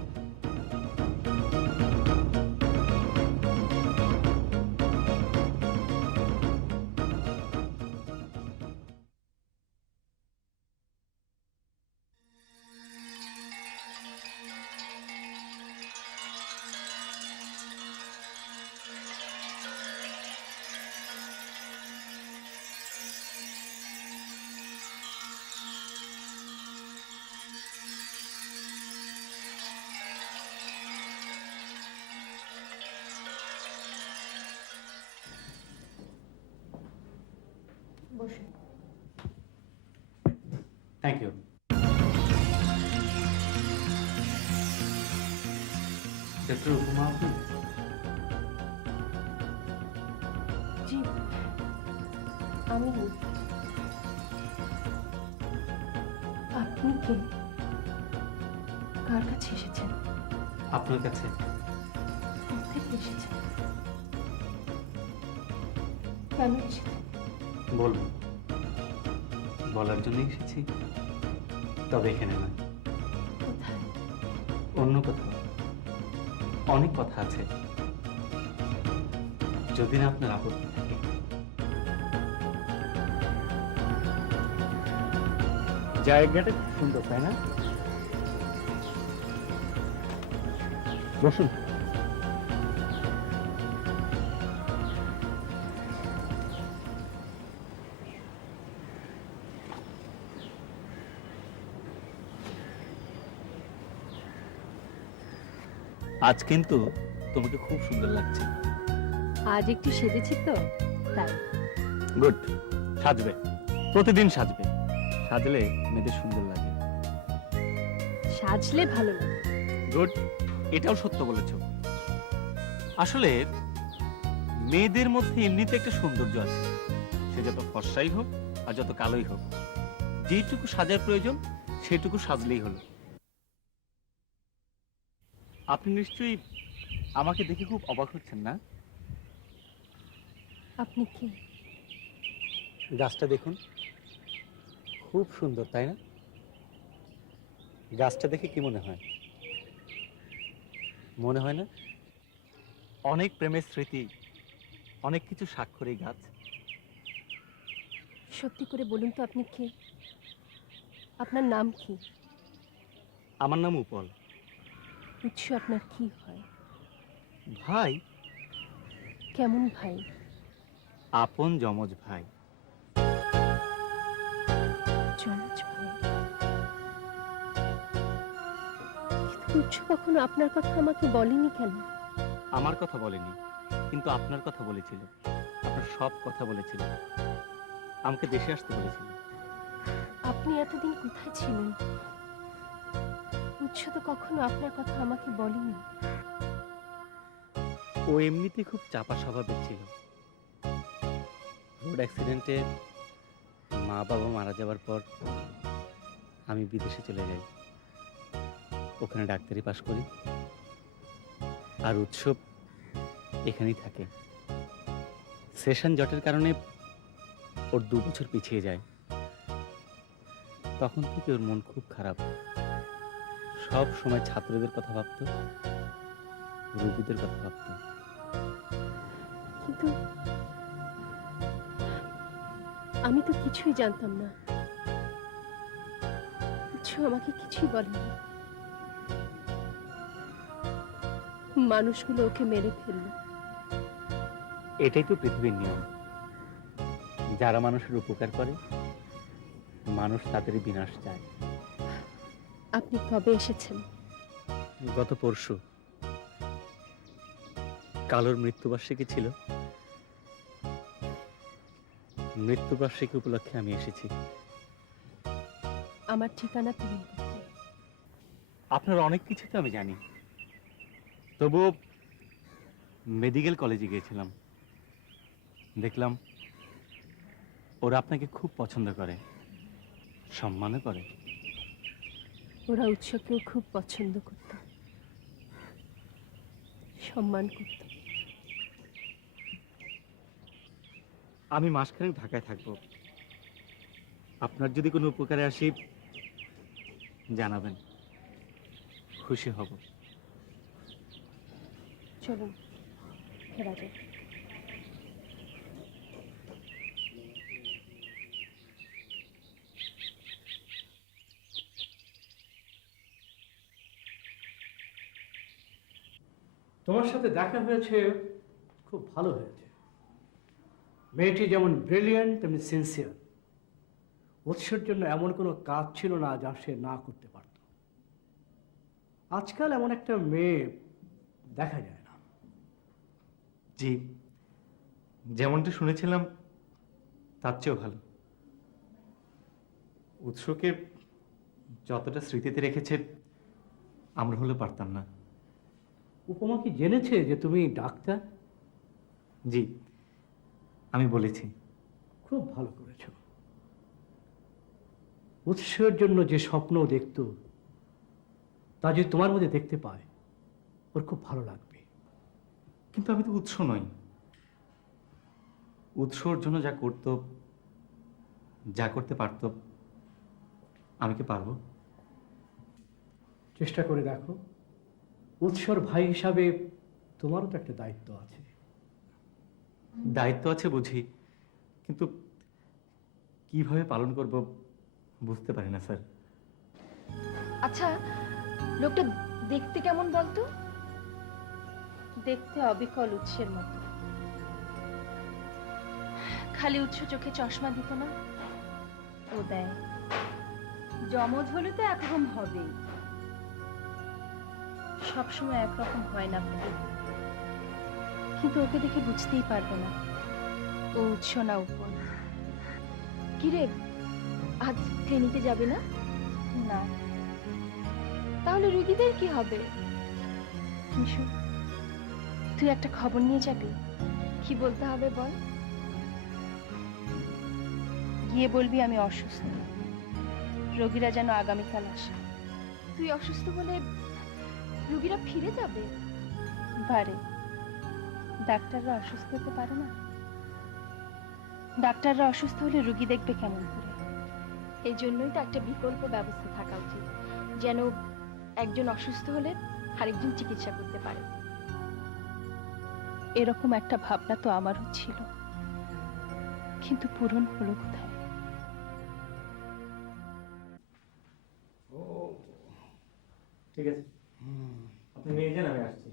Thank you. ডক্টর উপমা আপনি? জি, আমি। আপনি কে? কার কাছে এসেছেন? আপনার কাছে। কোথেকে এসেছেন? কেন এসেছেন? বলবো, বলার জন্য এসেছি, তবে এখানে নয়, কোথায়? অন্য কোথাও। অনেক কথা আছে, যদি না আপনার আপত্তি থাকে। জায়গাটা খুব সুন্দর, তাই না? বসুন। আজ কিন্তু তোমাকে খুব সুন্দর লাগছে। আজ একটু সেজেছি তো, তাই। গুড। সাজবে, প্রতিদিন সাজবে। সাজলে মেয়েদের সুন্দর লাগে। সাজলে ভালো লাগে। গুড, এটাও সত্য বলেছো। আসলে মেয়েদের মধ্যে এমনিতে একটা সৌন্দর্য আছে, সে যত ফর্সাই হোক আর যত কালোই হোক, যেটুকু সাজার প্রয়োজন সেটুকু সাজলেই হলো। আপনি নিশ্চয়ই আমাকে দেখে খুব অবাক হচ্ছেন না? আপনি কি? গাছটা দেখুন, খুব সুন্দর তাই না? গাছটা দেখে কি মনে হয়? মনে হয় না অনেক প্রেমের স্মৃতি, অনেক কিছু স্বাক্ষর এই গাছ? সত্যি করে বলুন তো আপনি কে? আপনার নাম কি? আমার নাম উপল। উৎস আপনার কি হয়? ভাই। কেমন ভাই? আপন যমজ ভাই। যমজ ভাই। কিন্তু উৎস কখনো আপনার কথা আমাকে বলেনি কেন? আমার কথা বলেনি, কিন্তু আপনার কথা বলেছিল। আপনার সব কথা বলেছিল। আমাকে দেশে আসতে বলেছিল। আপনি এতদিন কোথায় ছিলেন? উৎস তো কখনো আপনার কথা আমাকে বলেনি। ও এমনিতে খুব চাপা স্বভাবের ছিল। রোড অ্যাক্সিডেন্টে মা বাবা মারা যাওয়ার পর আমি বিদেশে চলে যাই, ওখানে ডাক্তারি পাশ করি, আর উৎসব এখানেই থাকে। সেশন জটের কারণে ওর 2 বছর পিছিয়ে যায়। তখন থেকে ওর মন খুব খারাপ, সব সময় ছাত্রদের কথা ভাবতো, রোগীদের কথা ভাবতো। কিন্তু আমি তো কিছুই জানতাম না। উৎস আমাকে কিছুই বলেনি। মানুষগুলো ওকে মেরে ফেললো। এটাই তো পৃথিবীর নিয়ম। যারা মানুষের উপকার করে, মানুষ তাদেরই বিনাশ চায়। আপনি কবে এসেছেন? গত পরশু। কালোর মৃত্যুবার্ষিকী ছিল, মৃত্যুবার্ষিকী উপলক্ষে আমি এসেছি। আমার ঠিকানা প্রেরণ করতে। আপনার অনেক কিছু তো আমি জানি, তবুও মেডিকেল কলেজে গিয়েছিলাম, দেখলাম ওরা আপনাকে খুব পছন্দ করে, সম্মানও করে। ওরা উৎসবকেও খুব পছন্দ করত, সম্মান করত। আমি মাসখানেক ঢাকায় থাকবো। আপনার যদি কোনো উপকারে আসি জানাবেন, খুশি হব। চলুন ফেরা যাক। তোমার সাথে দেখা হয়েছে, খুব ভালো হয়েছে। মেয়েটি যেমন ব্রিলিয়ান্ট তেমনি সিনসিয়ার। উৎসের জন্য এমন কোনো কাজ ছিল না যা সে না করতে পারত। আজকাল এমন একটা মেয়ে দেখা যায় না। জি, যেমনটা শুনেছিলাম তার চেয়েও ভালো। উৎসকে যতটা স্মৃতিতে রেখেছে আমরা হলে পারতাম না। উপমা কি জেনেছে যে তুমি ডাক্তার? জি, আমি বলেছি। খুব ভালো করেছ। উৎসের জন্য যে স্বপ্ন দেখত তা যদি তোমার মধ্যে দেখতে পায়, ওর খুব ভালো লাগবে। কিন্তু আমি তো উৎস নই। উৎসর জন্য যা করত, যা করতে পারত, আমি কি পারবো? চেষ্টা করে দেখো। উৎসর ভাই হিসাবে তোমারও তো একটা দায়িত্ব আছে। দায়িত্ব আছে বুঝি, কিন্তু কিভাবে পালন করব বুঝতে পারি না স্যার। আচ্ছা, লোকটা দেখতে কেমন বলতো? দেখতে অবিকল উৎসের মতো। খালি উৎস চোখে চশমা দিত না, ও দেয়। যমজ হলে তো একরকম হবেই। সবসময় একরকম হয় না ভাবি, কিন্তু ওকে দেখে বুঝতেই পারবে না ও উৎস না উপর। কিরে, আজ ক্লিনিকে যাবে না? না। তাহলে রুগীদের কি হবে? নিশু, তুই একটা খবর নিয়ে যাবি? কি বলতে হবে বল। গিয়ে বলবি আমি অসুস্থ, রোগীরা যেন আগামীকাল আসে। তুই অসুস্থ বলে রুগীরা ফিরে যাবে? পারে, ডাক্তাররা অসুস্থ হতে পারে না? ডাক্তাররা অসুস্থ হলে রুগী দেখবে কেমন করে? এই জন্যই তো একটা বিকল্প ব্যবস্থা থাকা উচিত, যেন একজন অসুস্থ হলে আরেকজন চিকিৎসা করতে পারে। এরকম একটা ভাবনা তো আমারও ছিল, কিন্তু পূরণ হলো কোথায়? ঠিক আছে, আপনি নিয়ে যান, আমি আসছি।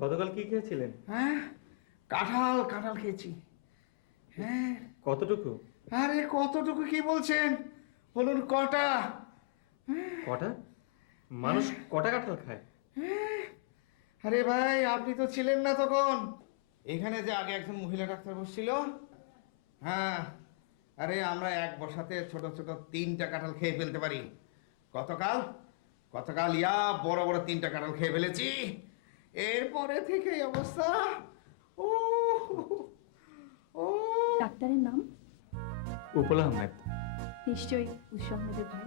গতকাল কি খেয়েছিলেন? হ্যাঁ, কাঁঠাল কাঁঠাল খেয়েছি। হ্যাঁ। কতটুকু? আরে কতটুকু কি বলছেন, বলুন কটা? কটা? মানুষ কটা কাঁঠাল খায়? আরে ভাই, আপনি তো ছিলেন না তখন। এখানে যে আগে একজন মহিলা ডাক্তার বসছিল, হ্যাঁ, আরে আমরা এক বসাতে ছোট ছোট 3টা কাঁঠাল খেয়ে ফেলতে পারি। গতকাল গতকাল বড় বড় 3টা কাঁঠাল খেয়ে ফেলেছি। এরপরে থেকে এই অবস্থা। ও ও ডাক্তারের নাম? উপল আহমেদ। নিশ্চয়ই উৎস আহমেদের ভাই।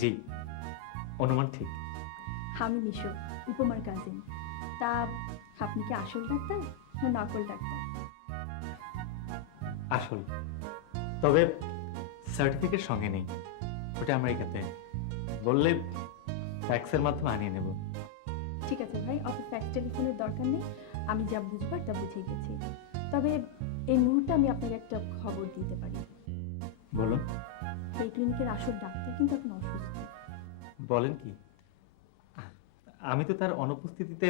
জি, অনুমান ঠিক। আমি নিশো, উপমার কাজিন। তা আপনি কি আসল ডাক্তার না নকল ডাক্তার? আসল, তবে সার্টিফিকেট সঙ্গে নেই, ওটা আমেরিকাতে। বললে ফ্যাক্সের মাধ্যমে আনিয়ে নেব। ঠিক আছে ভাই, অত ফ্যাক্স টেলিফোনের দরকার নেই, আমি যা বুঝবার তা বুঝে গেছি। তবে এই মুহূর্তে আমি আপনাকে একটা খবর দিতে পারি। বলুন। এই ক্লিনিকের আসল ডাক্তার কিন্তু এখন অসুস্থ। বলেন কি? আমি তো তার অনুপস্থিতিতে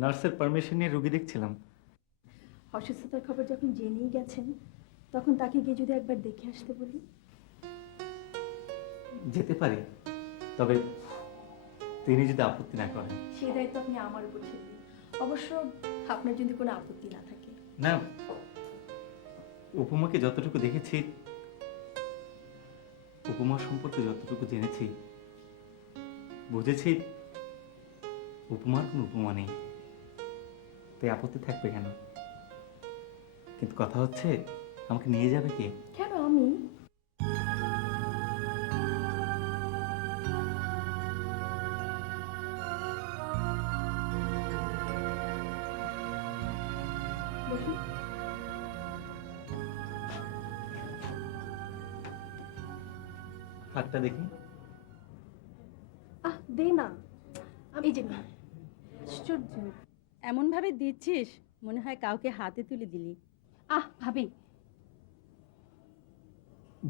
নার্সের পারমিশন নিয়ে রোগী দেখছিলাম। অসুস্থতার খবর যখন জেনেই গেছেন, তখন তাকে গিয়ে যদি একবার দেখে আসতে বলি। যেতে পারি, তবে তিনি যদি আপত্তি না করেন। সেই দায়িত্ব আপনি আমার উপর ছেড়ে দিন, অবশ্য আপনার যদি কোনো আপত্তি না থাকে। না, উপমাকে যতটুকু দেখেছি, উপমা সম্পর্কে যতটুকু জেনেছি, বুঝেছি উপমার কোনো উপমা নেই, তাই আপত্তি থাকবে কেন? কিন্তু কথা হচ্ছে, আমাকে নিয়ে যাবে কে? কেন আমি? বসুন। হাতটা দেখি। দে না, এই যে না। আশ্চর্য, এমন ভাবে দিচ্ছিস মনে হয় কাউকে হাতে তুলে দিলি। ভাবি।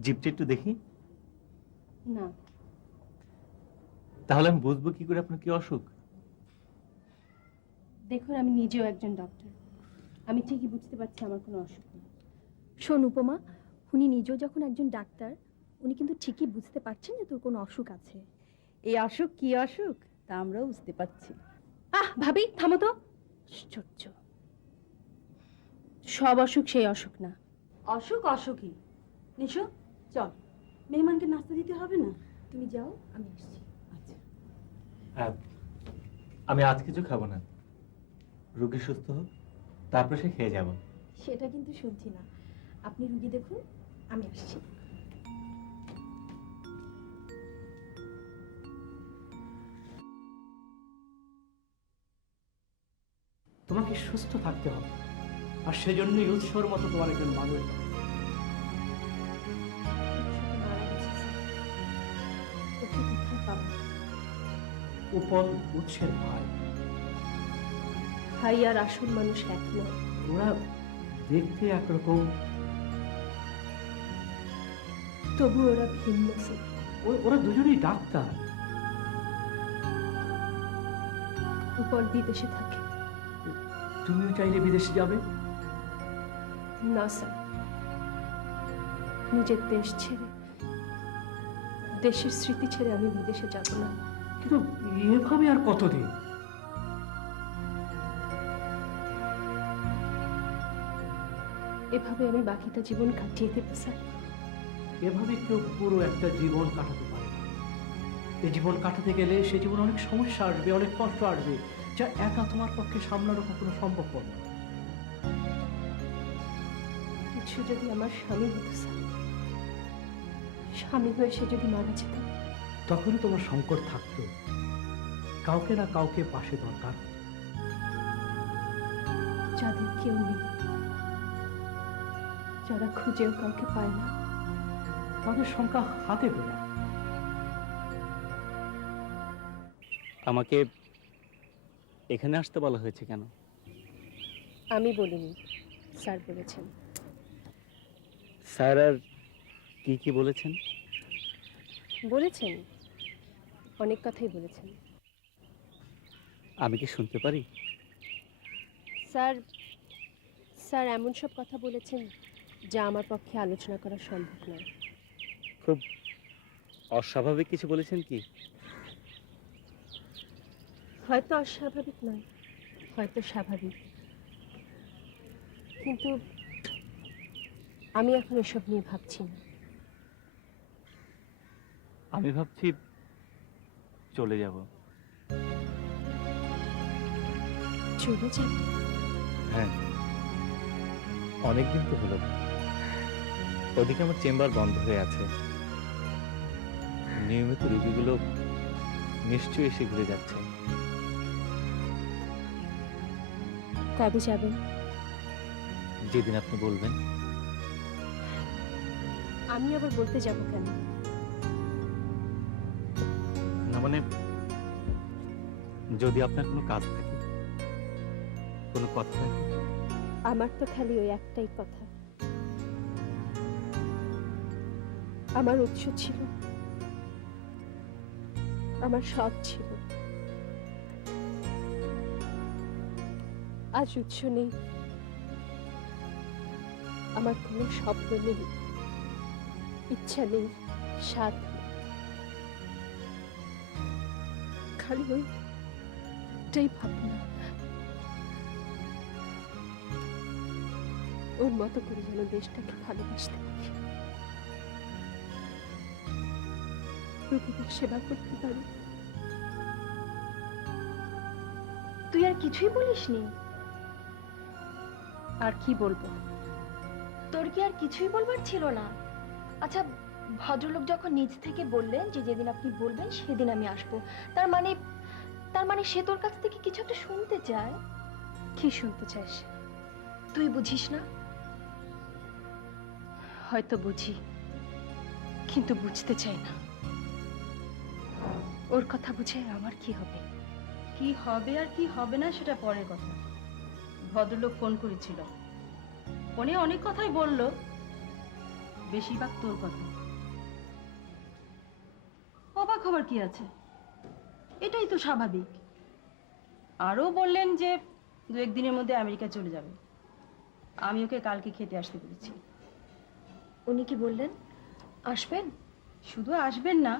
জিপটা একটু দেখি। না, তাহলে আমি বুঝবো কি করে আপনার কি অসুখ? দেখুন, আমি নিজেও একজন ডক্টর, আমি ঠিকই বুঝতে পারছি আমার কোনো অসুখ নেই। শোন উপমা, উনি নিজেও যখন একজন ডাক্তার, উনি কিন্তু ঠিকই বুঝতে পারছেন যে তোর কোনো অসুখ আছে। এই অসুখ কি অসুখ তা আমরাও বুঝতে পারছি। ভাবি থামো তো। আশ্চর্য, সব অসুখ সেই অসুখ না। অসুখ অসুখই। নিশো, চল, মেহমানকে নাস্তা দিতে হবে না? তুমি যাও, আমি আসছি। আমি আজ কিছু খাবো না, রোগী সুস্থ হোক, তারপর সে খেয়ে যাব। সেটা কিন্তু শুনছি না, আপনি রুগী দেখুন, আমি আসছি। তোমাকে সুস্থ থাকতে হবে, আর সেজন্যই উৎসর মতো তোমার একজন মানুষ। উপল উৎসের ভাই। ভাই আর আসল মানুষ এক নয়। ওরা দেখতে একরকম, তবু ওরা ভিন্ন। ওরা দুজনেই ডাক্তার। উপল বিদেশে থাকে। তুমিও চাইলে বিদেশে যাবে? না স্যার, নিজের দেশ ছেড়ে, দেশের স্মৃতি ছেড়ে আমি বিদেশে যাব না। কিন্তু এভাবে আর কতদিন? এভাবে আমি বাকিটা জীবন কাটিয়ে দেব স্যার। এভাবে কেউ পুরো একটা জীবন কাটাতে পারে না। এই জীবন কাটাতে গেলে সে জীবন অনেক সমস্যা আসবে, অনেক কষ্ট আসবে, যা একা তোমার পক্ষে সামলানো কখনো সম্ভবপর না। কিছু যদি আমার স্বামী হতো স্যার, স্বামী হয়ে সে যদি মারা যেত, তখনই তোমার সংকট থাকতো, কাউকে না কাউকে পাশে দরকার। যাদের কেউ নেই, যারা খুঁজেও কাউকে পায় না, তাদের সংখ্যা হাতে গোনা। আমাকে এখানে আসতে বলা হয়েছে কেন? আমি বলিনি, স্যার বলেছেন। স্যার আর কি কি বলেছেন? বলেছেন, অনেক কথাই বলেছেন। আমি কি শুনতে পারি? স্যার স্যার এমন সব কথা বলেছেন যা আমার পক্ষে আলোচনা করা সম্ভব নয়। খুব অস্বাভাবিক কিছু বলেছেন কি? হয়তো অস্বাভাবিক নয়, হয়তো স্বাভাবিক, কিন্তু আমি এখন এসব নিয়ে ভাবছি না। আমি ভাবছি চলে যাব। চলে যাব? হ্যাঁ, অনেকদিন তো হলো। ওদিকে আমার চেম্বার বন্ধ হয়ে আছে, নিয়মিত রোগীগুলো নিশ্চয়ই এসে ঘুরে যাচ্ছে। কবে যাবেন? যেদিন আপনি বলবেন। আমি আবার বলতে যাব কেন? না মানে, যদি আপনার কোনো কাজ থাকে, কোনো কথা থাকে। আমার তো খালি ওই একটাই কথা। আমার উৎস ছিল, আমার সব ছিল, আজ উৎস নেই, আমার কোনো স্বপ্ন নেই, ইচ্ছা নেই, স্বাদ নেই। খালি ওইটাই ভাবনা, ওর মতো করে যেন দেশটাকে ভালোবাসতে পারি, রোগীদের সেবা করতে পারি। তুই আর কিছুই বলিসনি? আর কি বলবো? তোর কি আর কিছুই বলবার ছিল না? আচ্ছা, ভদ্রলোক যখন নিজ থেকে বললেন যে যেদিন আপনি বলবেন সেদিন আমি আসবো, তার মানে সে তোর কাছ থেকে কিছু একটা শুনতে চায়। কি শুনতে চাস? তুই বুঝিস না? হয়তো বুঝি, কিন্তু বুঝতে চাই না। ওর কথা বুঝে আমার কি হবে? কি হবে আর কি হবে না সেটা পরের কথা। ভদ্রলোক ফোন করেছিল, ফোনে অনেক কথাই বলল, বেশিরভাগ তোর কথা। অবাক হবার কি আছে, এটাই তো স্বাভাবিক। আরও বললেন যে 2-1 দিনের মধ্যে আমেরিকা চলে যাবে। আমি ওকে কালকে খেতে আসতে বলেছি। উনি কি বললেন? আসবেন? শুধু আসবেন না,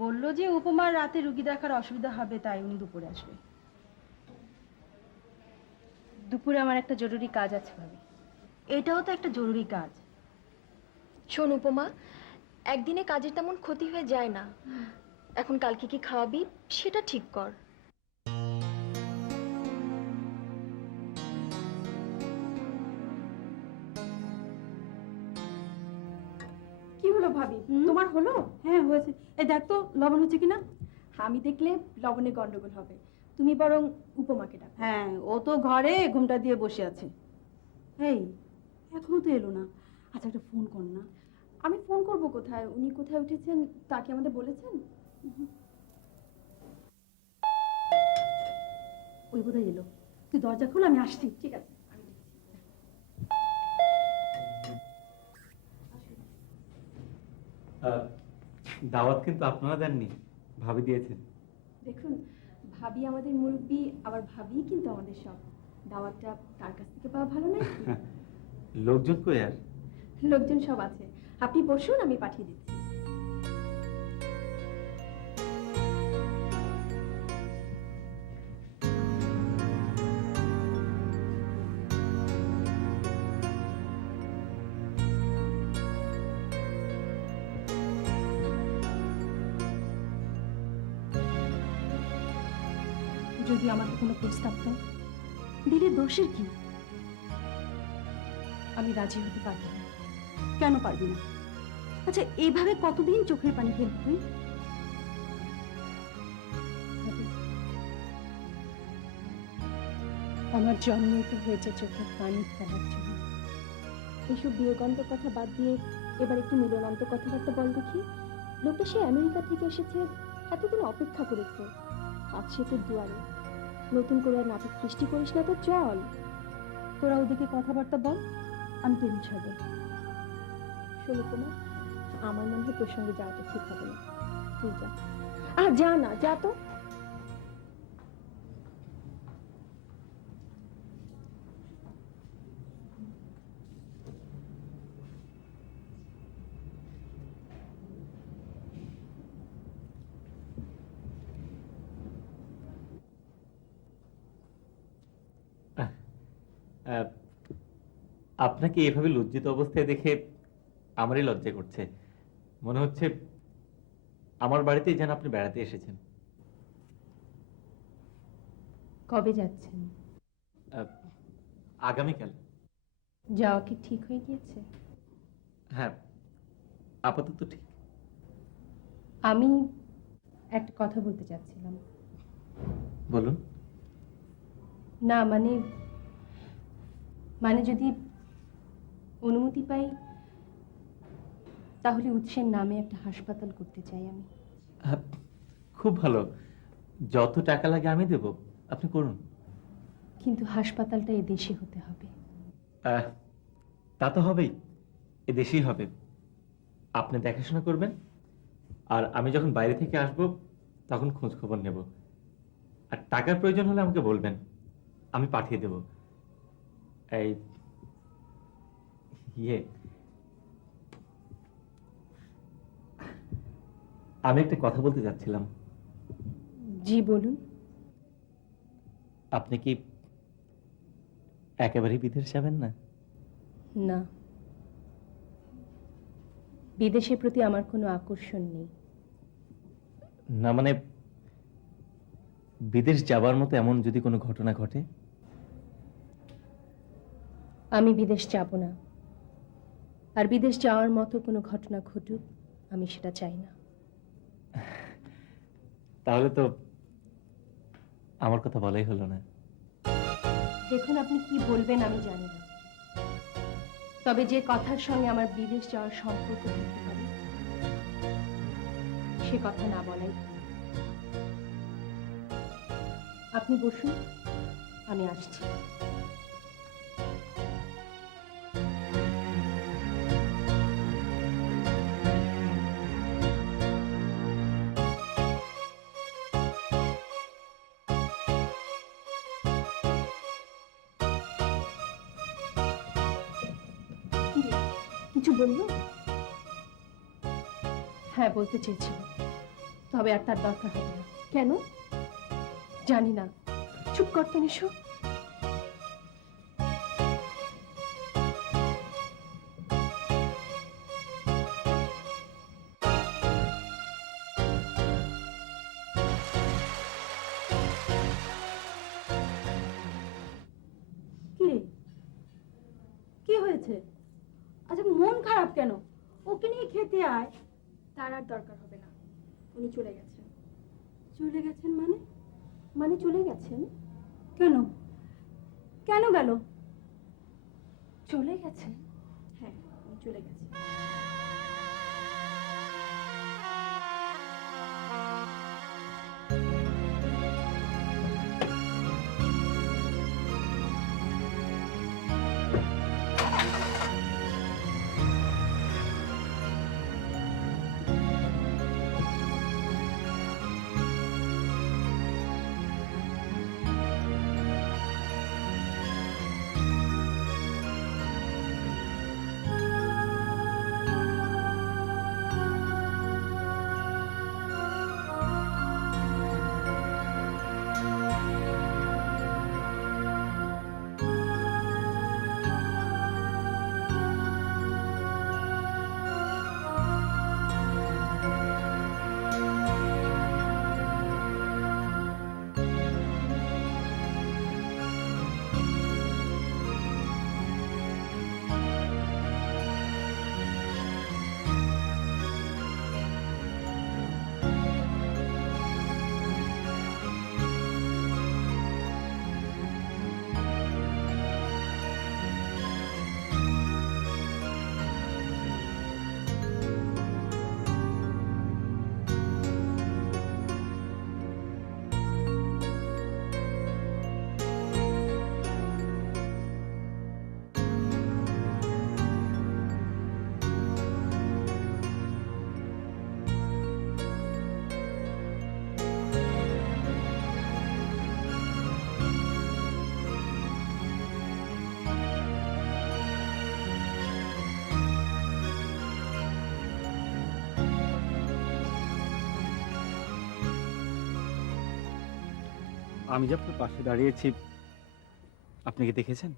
বলল যে উপমার রাতে রুগী দেখার অসুবিধা হবে, তাই উনি দুপুরে আসবে। দুপুরে আমার একটা জরুরি কাজ আছে ভাবি। এটাও তো একটা জরুরি কাজ। শোন উপমা, একদিনে কাজের তেমন ক্ষতি হয়ে যায় না। এখন কালকে কি খাওয়াবি সেটা ঠিক কর। কি হলো ভাবি, তোমার হলো? হ্যাঁ হয়েছে। এই দেখ তো লবণ হচ্ছে কিনা। আমি দেখলে লবণে গন্ডগোল হবে, তুমি বরং উপমাকে ডাকো। হ্যাঁ, ও তো ঘরে ঘুমটা দিয়ে বসে আছে। এই এখনো তো এলো না। আচ্ছা, একটা ফোন কর না। আমি ফোন করব কোথায়? উনি কোথায় উঠেছেন তা কি আমাদের বলেছেন? ওই বোধহয় এলো। তুই দরজা খোল, আমি আসছি। ঠিক আছে। দাওয়াত কিন্তু আপনারা দেননি, ভাবি দিয়েছেন। দেখুন, ভাবি আমাদের মুরব্বী, আবার ভাবি কিন্তু আমাদের সব। দাওয়াতটা তার কাছ থেকে পাওয়া ভালো নয় কি? লোকজন কই আর? লোকজন সব আছে, আপনি বসুন, আমি পাঠিয়ে দিচ্ছি। যদি আমাকে কোনো প্রস্তাব দেন, দিলে দোষের কি? আমি রাজি হতে পারবো না। কেন পারবি না? আচ্ছা, এইভাবে কতদিন চোখের পানি ফেলবি তুই? আমার জন্ম তো হয়েছে চোখের পানি ফেলার জন্য। এসব বিয়োগান্ত কথা বাদ দিয়ে এবার একটু মিলনান্ত কথাবার্তা বল দেখি। লোকটা সে আমেরিকা থেকে এসেছে, এতদিন অপেক্ষা করেছে, আজ সে তোর দুয়ারে। নতুন করে আর নাটক সৃষ্টি করিস না তো, চল। তোরা ওদিকে কথাবার্তা বল, আমি টেবিল সাজাই। শোনো তোমার, আমার মনে হয় তোর সঙ্গে যাওয়াটা ঠিক হবে না। তুই যা। যা না, যা তো। আপনাকে এভাবে লজ্জিত অবস্থায় দেখে আমারই লজ্জা করছে। মনে হচ্ছে আমার বাড়িতেই যেন আপনি বেড়াতে এসেছেন। কবে যাচ্ছেন? আগামীকাল। যাওয়া কি ঠিক হয়ে গিয়েছে? হ্যাঁ, আপাতত ঠিক। আমি একটা কথা বলতে চাচ্ছিলাম। বলুন। না মানে মানে যদি অনুমতি পাই, তাহলে উৎসের নামে একটা হাসপাতাল করতে চাই আমি। খুব ভালো, যত টাকা লাগে আমি দেব, আপনি করুন। কিন্তু হাসপাতালটা এদেশে হতে হবে। তা তো হবেই, এদেশেই হবে। আপনি দেখাশোনা করবেন, আর আমি যখন বাইরে থেকে আসব তখন খোঁজ খবর নেব। আর টাকার প্রয়োজন হলে আমাকে বলবেন, আমি পাঠিয়ে দেব। এই আমি একটা কথা বলতে চাচ্ছিলাম। জি বলুন। আপনি কি একেবারেই বিদেশ যাবেন না? না, বিদেশের প্রতি আমার কোনো আকর্ষণ নেই। না মানে বিদেশ যাবার মতো এমন যদি কোনো ঘটনা ঘটে? আমি বিদেশ যাব না, আর বিদেশ যাওয়ার মতো কোনো ঘটনা ঘটুক আমি সেটা চাই না। তাহলে তো আমার কথা বলাই হলো না। দেখুন, আপনি কি বলবেন আমি জানি না, তবে যে কথার সঙ্গে আমার বিদেশ যাওয়ার সম্পর্ক থাকতে পারে সে কথা না বলাই ভালো। আপনি বসুন, আমি আসছি। কিছু বললো? হ্যাঁ, বলতে চেয়েছিল, তবে আর তার দরকার হবে না। কেন জানি না। চুপ করতে নিশো। কি হয়েছে? আচ্ছা, মন খারাপ কেন? ওকে নিয়ে খেতে আয়। তার আর দরকার হবে না, উনি চলে গেছেন। চলে গেছেন মানে? মানে চলে গেছেন? কেন? কেন গেল? চলে গেছেন? হ্যাঁ, উনি চলে গেছেন। আমি যে আপনার পাশে দাঁড়িয়েছি আপনি কি দেখেছেন?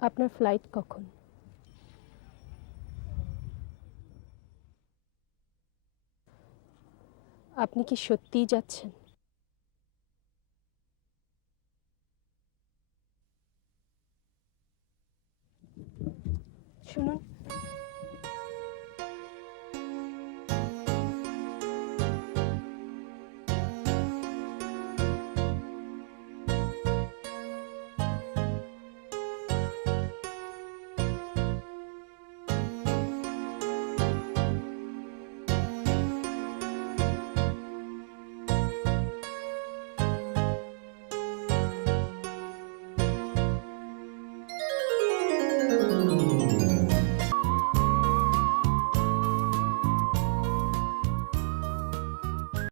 আপনার ফ্লাইট কখন? আপনি কি সত্যিই যাচ্ছেন? শুনুন,